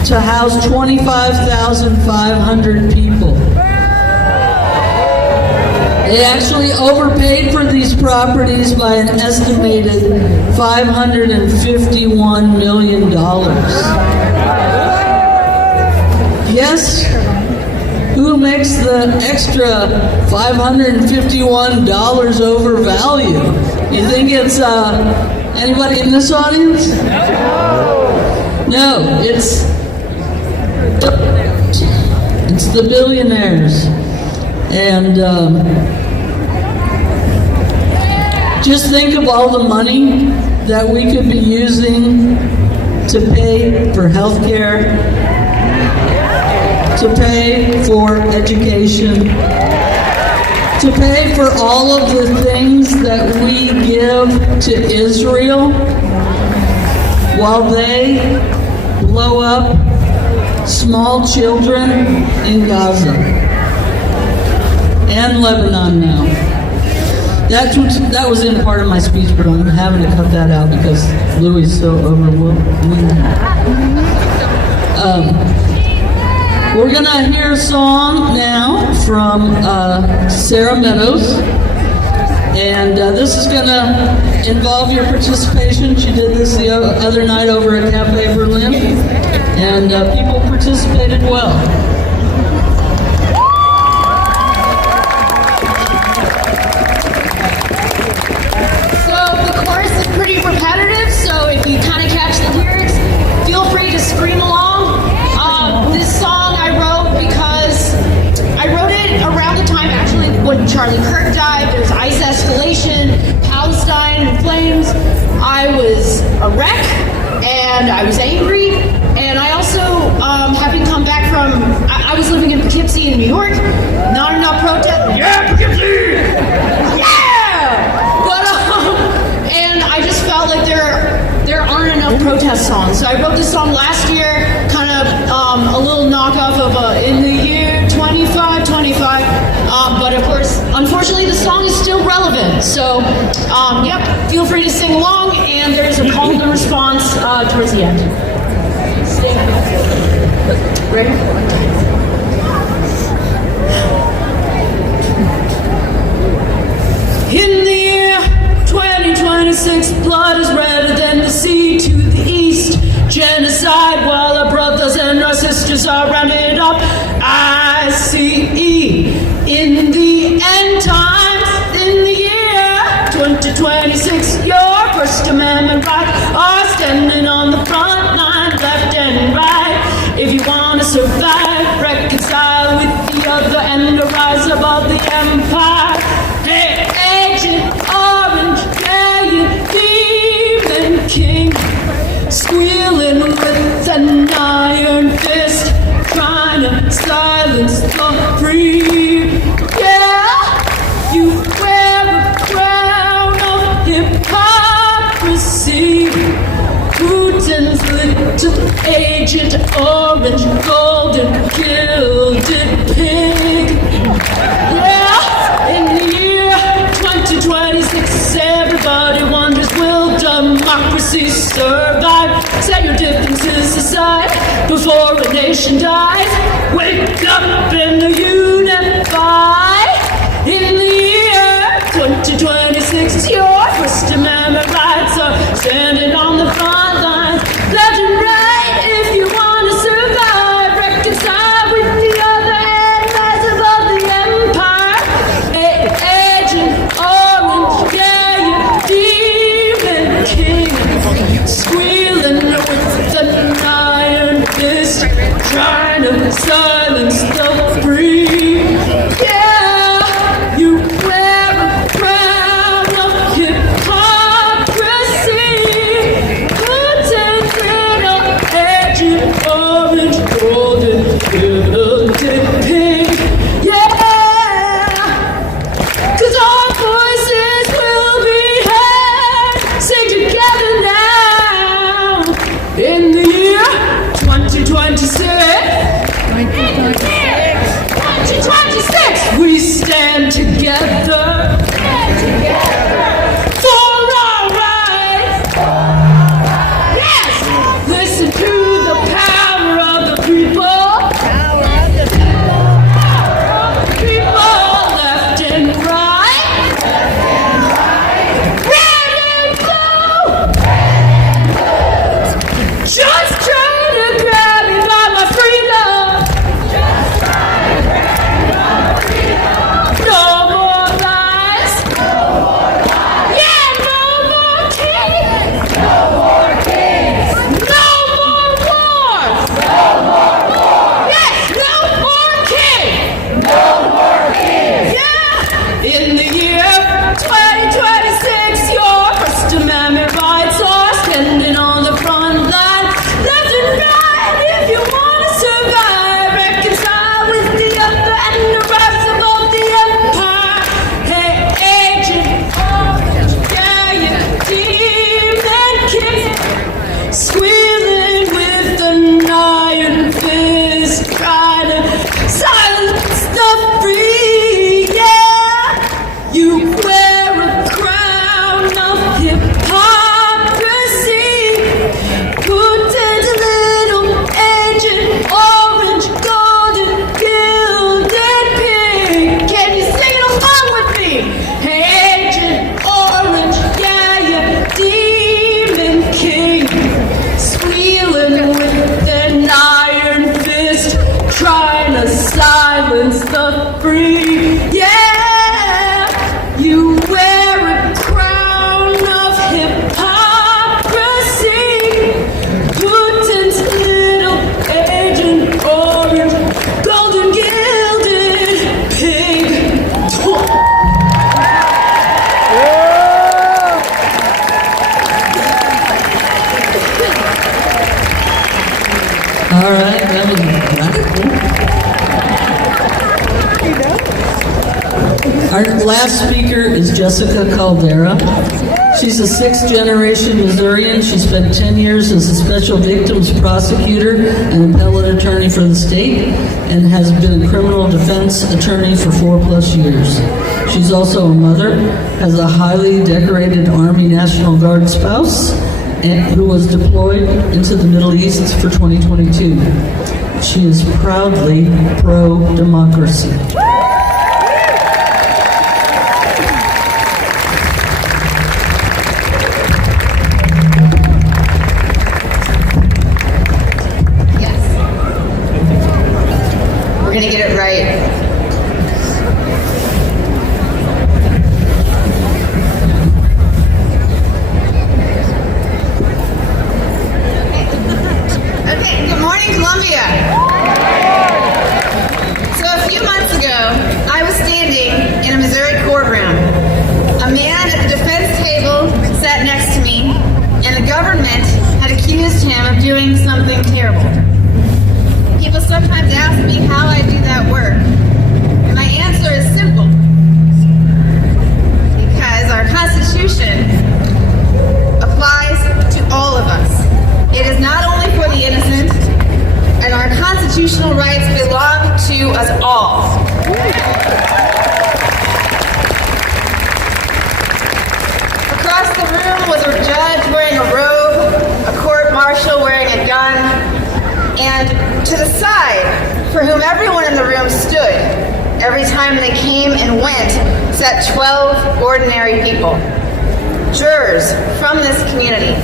to house 25,500 people. They actually overpaid for these properties by an estimated $551 million. Yes, who makes the extra $551 over value? You think it's anybody in this audience? No, it's the billionaires. And just think of all the money that we could be using to pay for health care, to pay for education, to pay for all of the things that we give to Israel while they blow up small children in Gaza and Lebanon now. That was in part of my speech, but I'm having to cut that out because Louis is so overwhelmed. We're gonna hear a song now from Sarah Meadows, and this is gonna involve your participation. She did this the other night over at Cafe Berlin, and people participated well. Pretty repetitive, so if you kind of catch the lyrics, feel free to scream along. This song I wrote because I wrote it around the time actually when Charlie Kirk died. There's ice escalation, Palestine in flames. I was a wreck and I was angry, and I also having come back from I was living in Poughkeepsie in New York. Not enough protest. Yeah, Poughkeepsie. I just felt like there aren't enough protest songs. So I wrote this song last year, kind of a little knockoff of In the Year 2525. But of course, unfortunately, the song is still relevant. So, yep, feel free to sing along, and there's a call and response towards the end. Stay. In the year 2026, blood is redder than the sea to the east. Genocide while our brothers and our sisters are rounded up. ICE in the end times. In the year 2026, your First Amendment rights are standing on the front line, left and right. If you want to survive, reconcile with the other and rise above the empire. Hey, Agent Orange, yeah, you demon king, squealing with an iron fist, trying to silence the free. Yeah, you wear a crown of hypocrisy. Putin's little Agent Orange, golden gilded pig. Yeah, in the year 2026, everybody wonders, will democracy survive? Set your differences aside before a nation dies. Wake up and unify. In the year 2026, your First Amendment rights are standing on the front lines, left and right. If you want to survive, reconcile with the other and rise above the empire. Hey, Agent Orange, yeah, you demon king, squealing with an iron fist, trying to silence the free. Yeah, you wear a crown of hypocrisy. Putin's little Agent Orange, golden gilded pig. Yeah, 'cause our voices will be heard. Sing together now. In the year 2026, 2026, we stand together. For our rights. Yes, listen to the power of the people. People left and right. Red and blue. Just trying to grab me by my freedom. No more lies. Yeah, no more kings. No more wars. Yes, no more kings. Yeah, in the year 2026, your First Amendment rights are standing on the front line, left and right. If you want to survive, reconcile with the other and rise above the empire. Hey, Agent Orange, yeah, you demon king, squealing with an iron fist, trying to silence the free. Yeah, you wear a crown of hypocrisy. Putin's little Agent Orange, golden gilded pig. Can you sing it along with me? Hey, Agent Orange, yeah, you demon king, squealing with an iron fist, trying to silence the free. Yeah, you wear a crown of hypocrisy. Putin's little Agent Orange, golden gilded pig. All right, that was radical. Our last speaker is Jessica Caldera. She's a sixth-generation Missourian. She spent 10 years as a special victims prosecutor and appellate attorney for the state and has been a criminal defense attorney for 4+ years. She's also a mother, has a highly decorated Army National Guard spouse, and who was deployed into the Middle East for 2022. She is proudly pro-democracy. We're gonna get it right. Okay, good morning, Columbia. So a few months ago, I was standing in a Missouri courtroom. A man at the defense table sat next to me, and the government had accused him of doing something terrible. People sometimes ask me how I do that work. And my answer is simple. Because our Constitution applies to all of us. It is not only for the innocent, and our constitutional rights belong to us all. Across the room was a judge wearing a robe, a court martial wearing a gun, and to the side, for whom everyone in the room stood, every time they came and went, sat 12 ordinary people. Jurors from this community,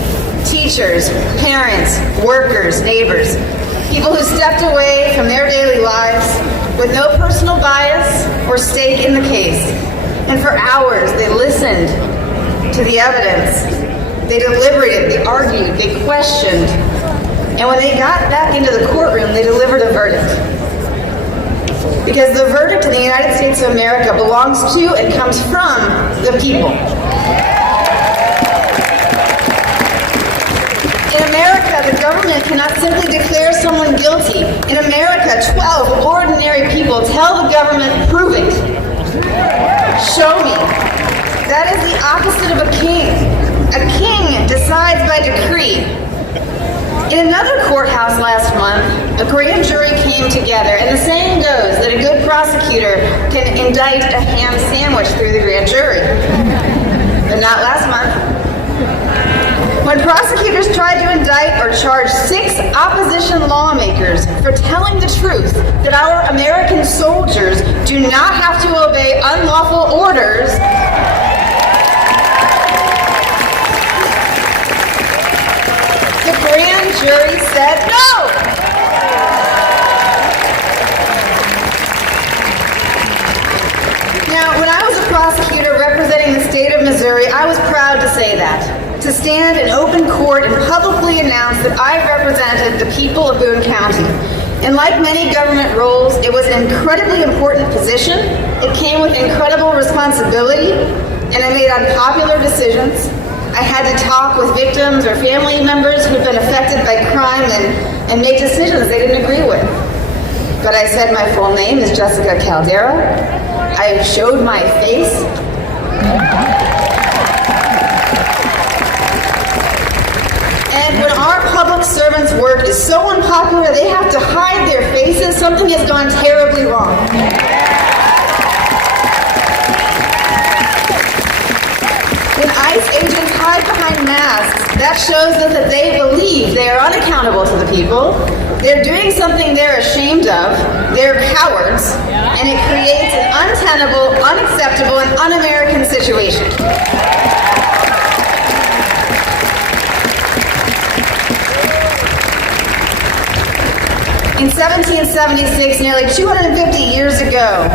teachers, parents, workers, neighbors, people who stepped away from their daily lives with no personal bias or stake in the case. And for hours, they listened to the evidence. They deliberated, they argued, they questioned. And when they got back into the courtroom, they delivered a verdict. Because the verdict in the United States of America belongs to and comes from the people. In America, the government cannot simply declare someone guilty. In America, 12 ordinary people tell the government, prove it. Show me. That is the opposite of a king. A king decides by decree. In another courthouse last month, a grand jury came together, and the saying goes that a good prosecutor can indict a ham sandwich through the grand jury. But not last month. When prosecutors tried to indict or charge 6 opposition lawmakers for telling the truth that our American soldiers do not have to obey unlawful orders, the grand jury said no! Now, when I was a prosecutor representing the state of Missouri, I was proud to say that. To stand in open court and publicly announce that I represented the people of Boone County. And like many government roles, it was an incredibly important position. It came with incredible responsibility, and I made unpopular decisions. I had to talk with victims or family members who'd been affected by crime and make decisions they didn't agree with. But I said my full name is Jessica Caldera. I showed my face. And when our public servants' work is so unpopular they have to hide their faces, something has gone terribly wrong. When ICE agents hide behind masks, that shows us that they believe they are unaccountable to the people. They're doing something they're ashamed of. They're cowards. And it creates an untenable, unacceptable, and un-American situation. In 1776, nearly 250 years ago,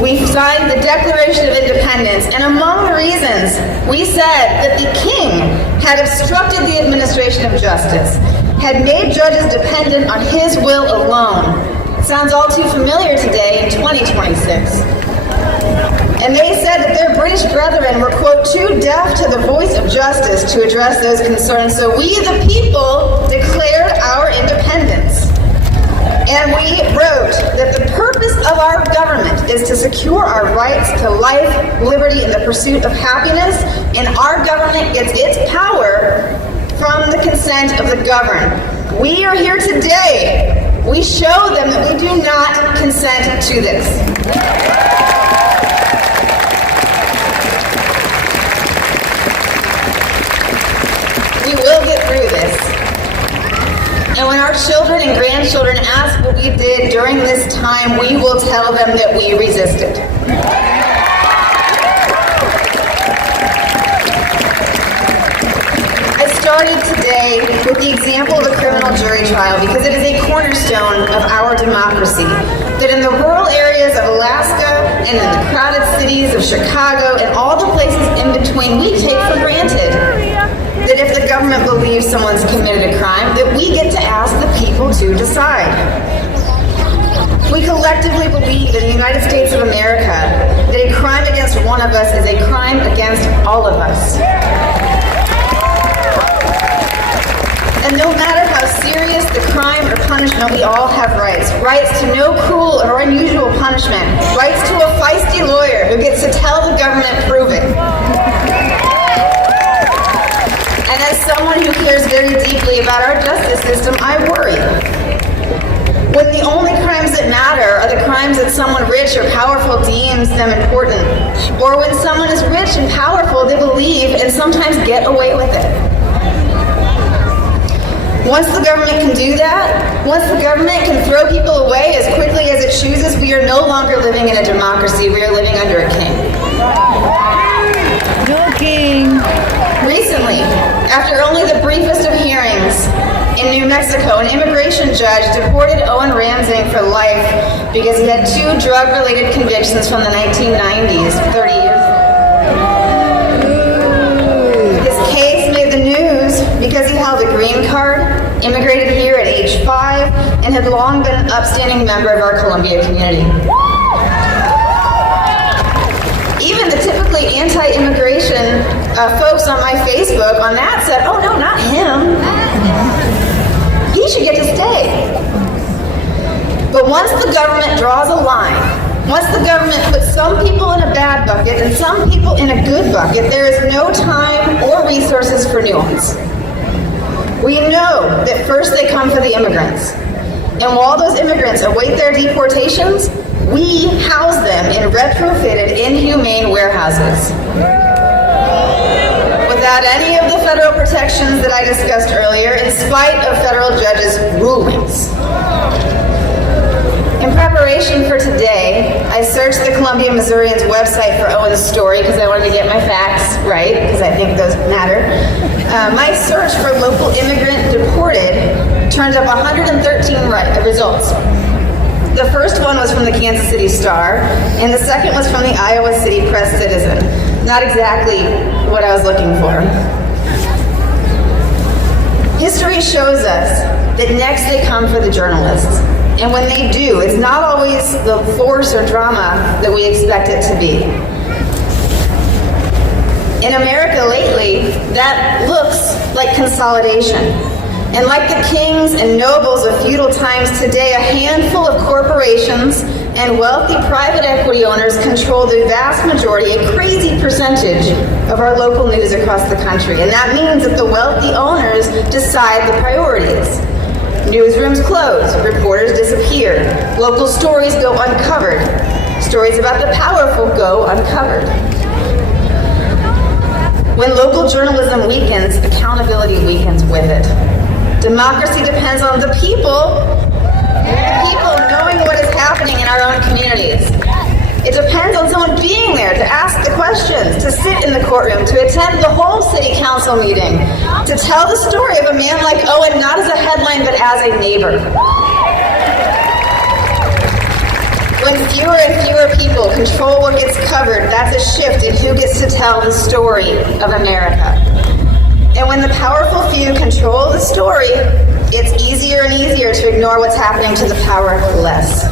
we signed the Declaration of Independence, and among the reasons we said that the king had obstructed the administration of justice, had made judges dependent on his will alone. Sounds all too familiar today in 2026. And they said that their British brethren were, quote, too deaf to the voice of justice to address those concerns, so we, the people, declared our independence. And we wrote that the purpose of our government is to secure our rights to life, liberty, and the pursuit of happiness, and our government gets its power from the consent of the governed. We are here today. We show them that we do not consent to this. We will get through this. And when our children and grandchildren ask what we did during this time, we will tell them that we resisted. I started today with the example of a criminal jury trial because it is a cornerstone of our democracy. That in the rural areas of Alaska and in the crowded cities of Chicago and all the places in between, we take for granted that if the government believes someone's committed a crime, that we get to ask the people to decide. We collectively believe in the United States of America that a crime against one of us is a crime against all of us. And no matter how serious the crime or punishment, we all have rights. Rights to no cruel or unusual punishment. Rights to a feisty lawyer who gets to tell the government, prove it. And as someone who cares very deeply about our justice system, I worry. When the only crimes that matter are the crimes that someone rich or powerful deems them important, or when someone is rich and powerful, they believe and sometimes get away with it. Once the government can do that, once the government can throw people away as quickly as it chooses, we are no longer living in a democracy, we are living under a king. No king. Recently, after only the briefest of hearings in New Mexico, an immigration judge deported Owen Ramsing for life because he had 2 drug-related convictions from the 1990s, 30 years ago. His case made the news because he held a green card, immigrated here at age 5, and had long been an upstanding member of our Columbia community. Even the typically anti-immigration folks on my Facebook on that said, oh no, not him. He should get to stay. But once the government draws a line, once the government puts some people in a bad bucket and some people in a good bucket, there is no time or resources for nuance. We know that first they come for the immigrants. And while those immigrants await their deportations, we house them in retrofitted, inhumane warehouses. Without any of the federal protections that I discussed earlier, in spite of federal judges' rulings. In preparation for today, I searched the Columbia Missourian's website for Owen's story because I wanted to get my facts right, because I think those matter. My search for local immigrant deported turned up 113 results. The first one was from the Kansas City Star, and the second was from the Iowa City Press-Citizen. Not exactly what I was looking for. History shows us that next they come for the journalists. And when they do, it's not always the force or drama that we expect it to be. In America lately, that looks like consolidation. And like the kings and nobles of feudal times today, a handful of corporations and wealthy private equity owners control the vast majority, a crazy percentage, of our local news across the country. And that means that the wealthy owners decide the priorities. Newsrooms close, reporters disappear, local stories go uncovered, stories about the powerful go uncovered. When local journalism weakens, accountability weakens with it. Democracy depends on the people knowing what is happening in our own communities. It depends on someone being there to ask the questions, to sit in the courtroom, to attend the whole city council meeting, to tell the story of a man like Owen, not as a headline, but as a neighbor. When fewer and fewer people control what gets covered, that's a shift in who gets to tell the story of America. And when the powerful few control the story, it's easier and easier to ignore what's happening to the powerless.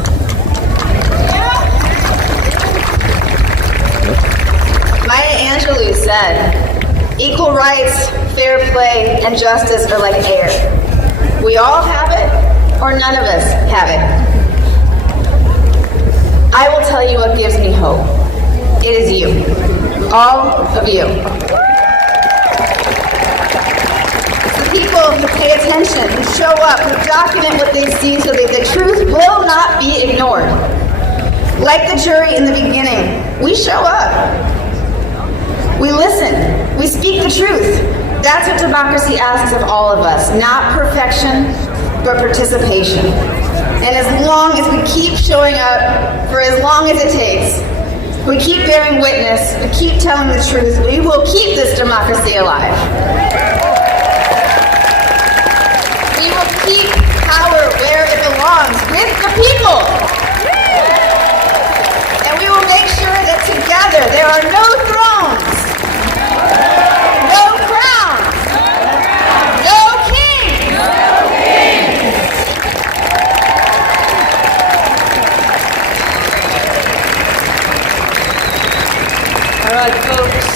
Maya Angelou said, equal rights, fair play, and justice are like air. We all have it, or none of us have it. I will tell you what gives me hope. It is you. All of you. The people who pay attention, who show up, who document what they see so that the truth will not be ignored. Like the jury in the beginning, we show up. We listen. We speak the truth. That's what democracy asks of all of us. Not perfection, but participation. And as long as we keep showing up for as long as it takes, we keep bearing witness, we keep telling the truth, we will keep this democracy alive. We will keep power where it belongs, with the people. And we will make sure that together there are no thrones, no crowns, no kings. All right, folks,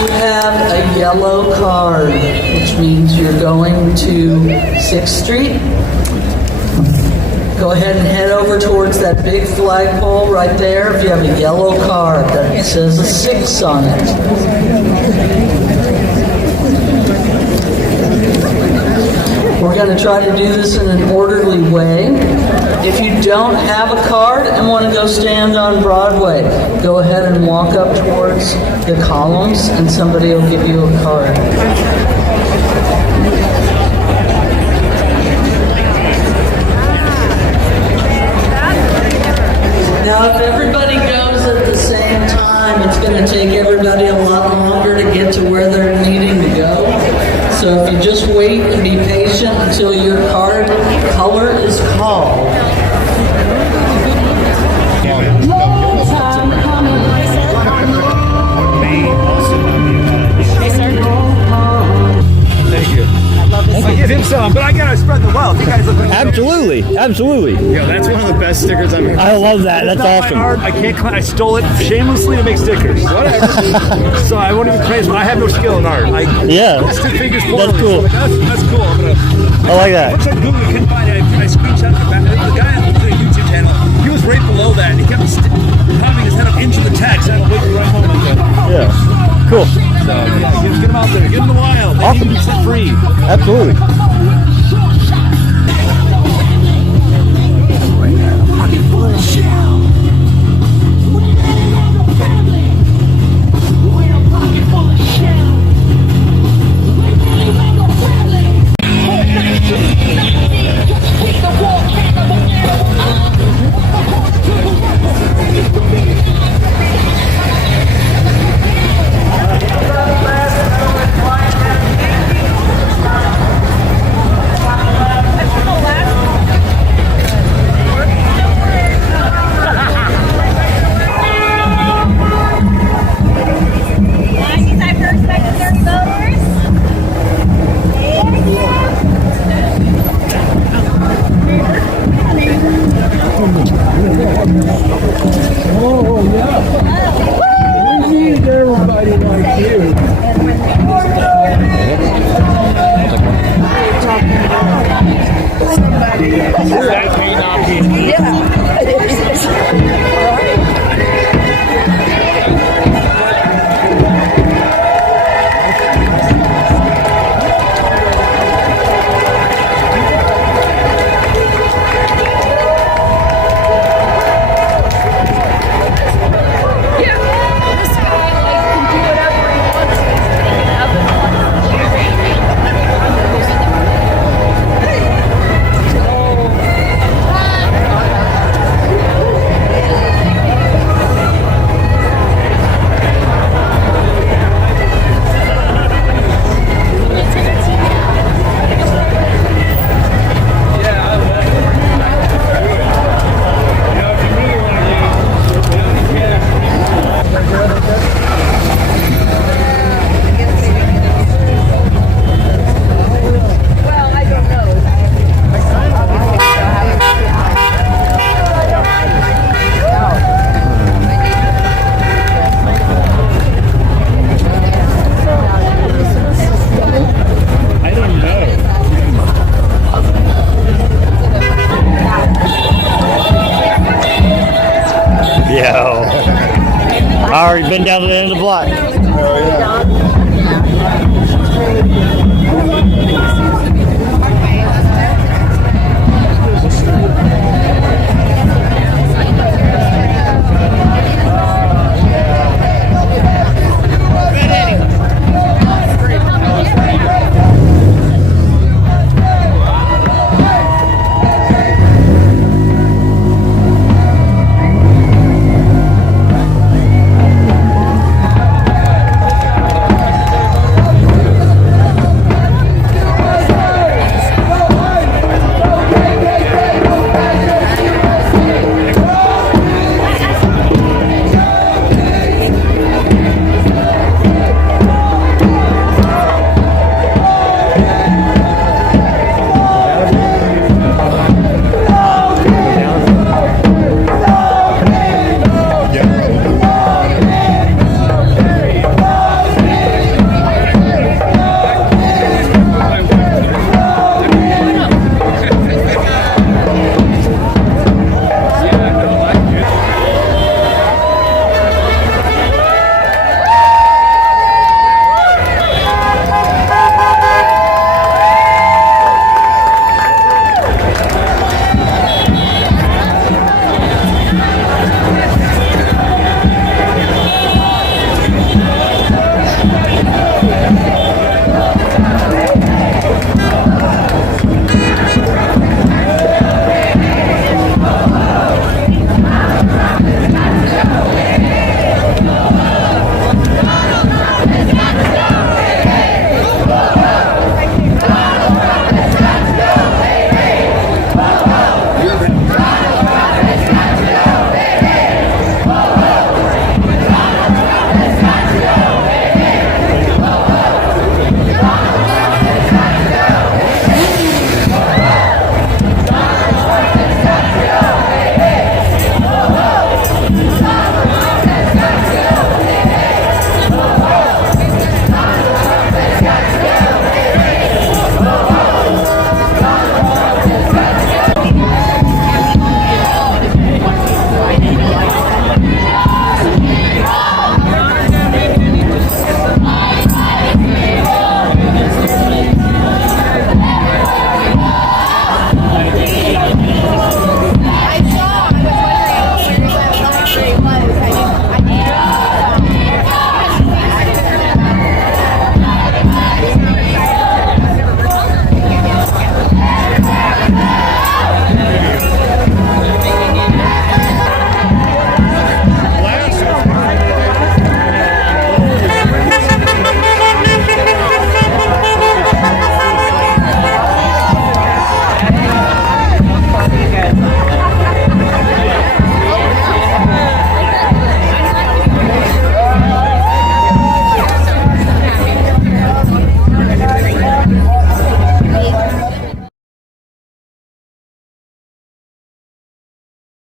you have a yellow card, which means you're going to 6th Street. Go ahead and head over towards that big flagpole right there if you have a yellow card that says a 6 on it. We're going to try to do this in an orderly way. If you don't have a card and want to go stand on Broadway, go ahead and walk up towards the columns and somebody will give you a card. Now, if everybody goes at the same time, it's going to take everybody a lot longer to get to where they're needing to go. So if you just wait and be patient until your card color is called. Thank you. I give him some, but I gotta spread the wealth. You guys look like Absolutely. Yeah, that's one of the best stickers I've ever. I love that. That's awesome. I can't. I stole it shamelessly to make stickers. Whatever. So I won't even praise. I have no skill in art. Yeah. Stick figures That's poorly. cool. So that's cool. I'm gonna. I like that. Once I Googled, I couldn't find it. I screenshot the back. The guy on the YouTube channel, he was right below that, and he kept popping his head up into the text. I had to wait for the right moment again. Yeah. Cool. So yeah, get them out there. Get them in the wild. They need to be set free. Absolutely. Yo. I already been down to the end of the block. Oh, yeah.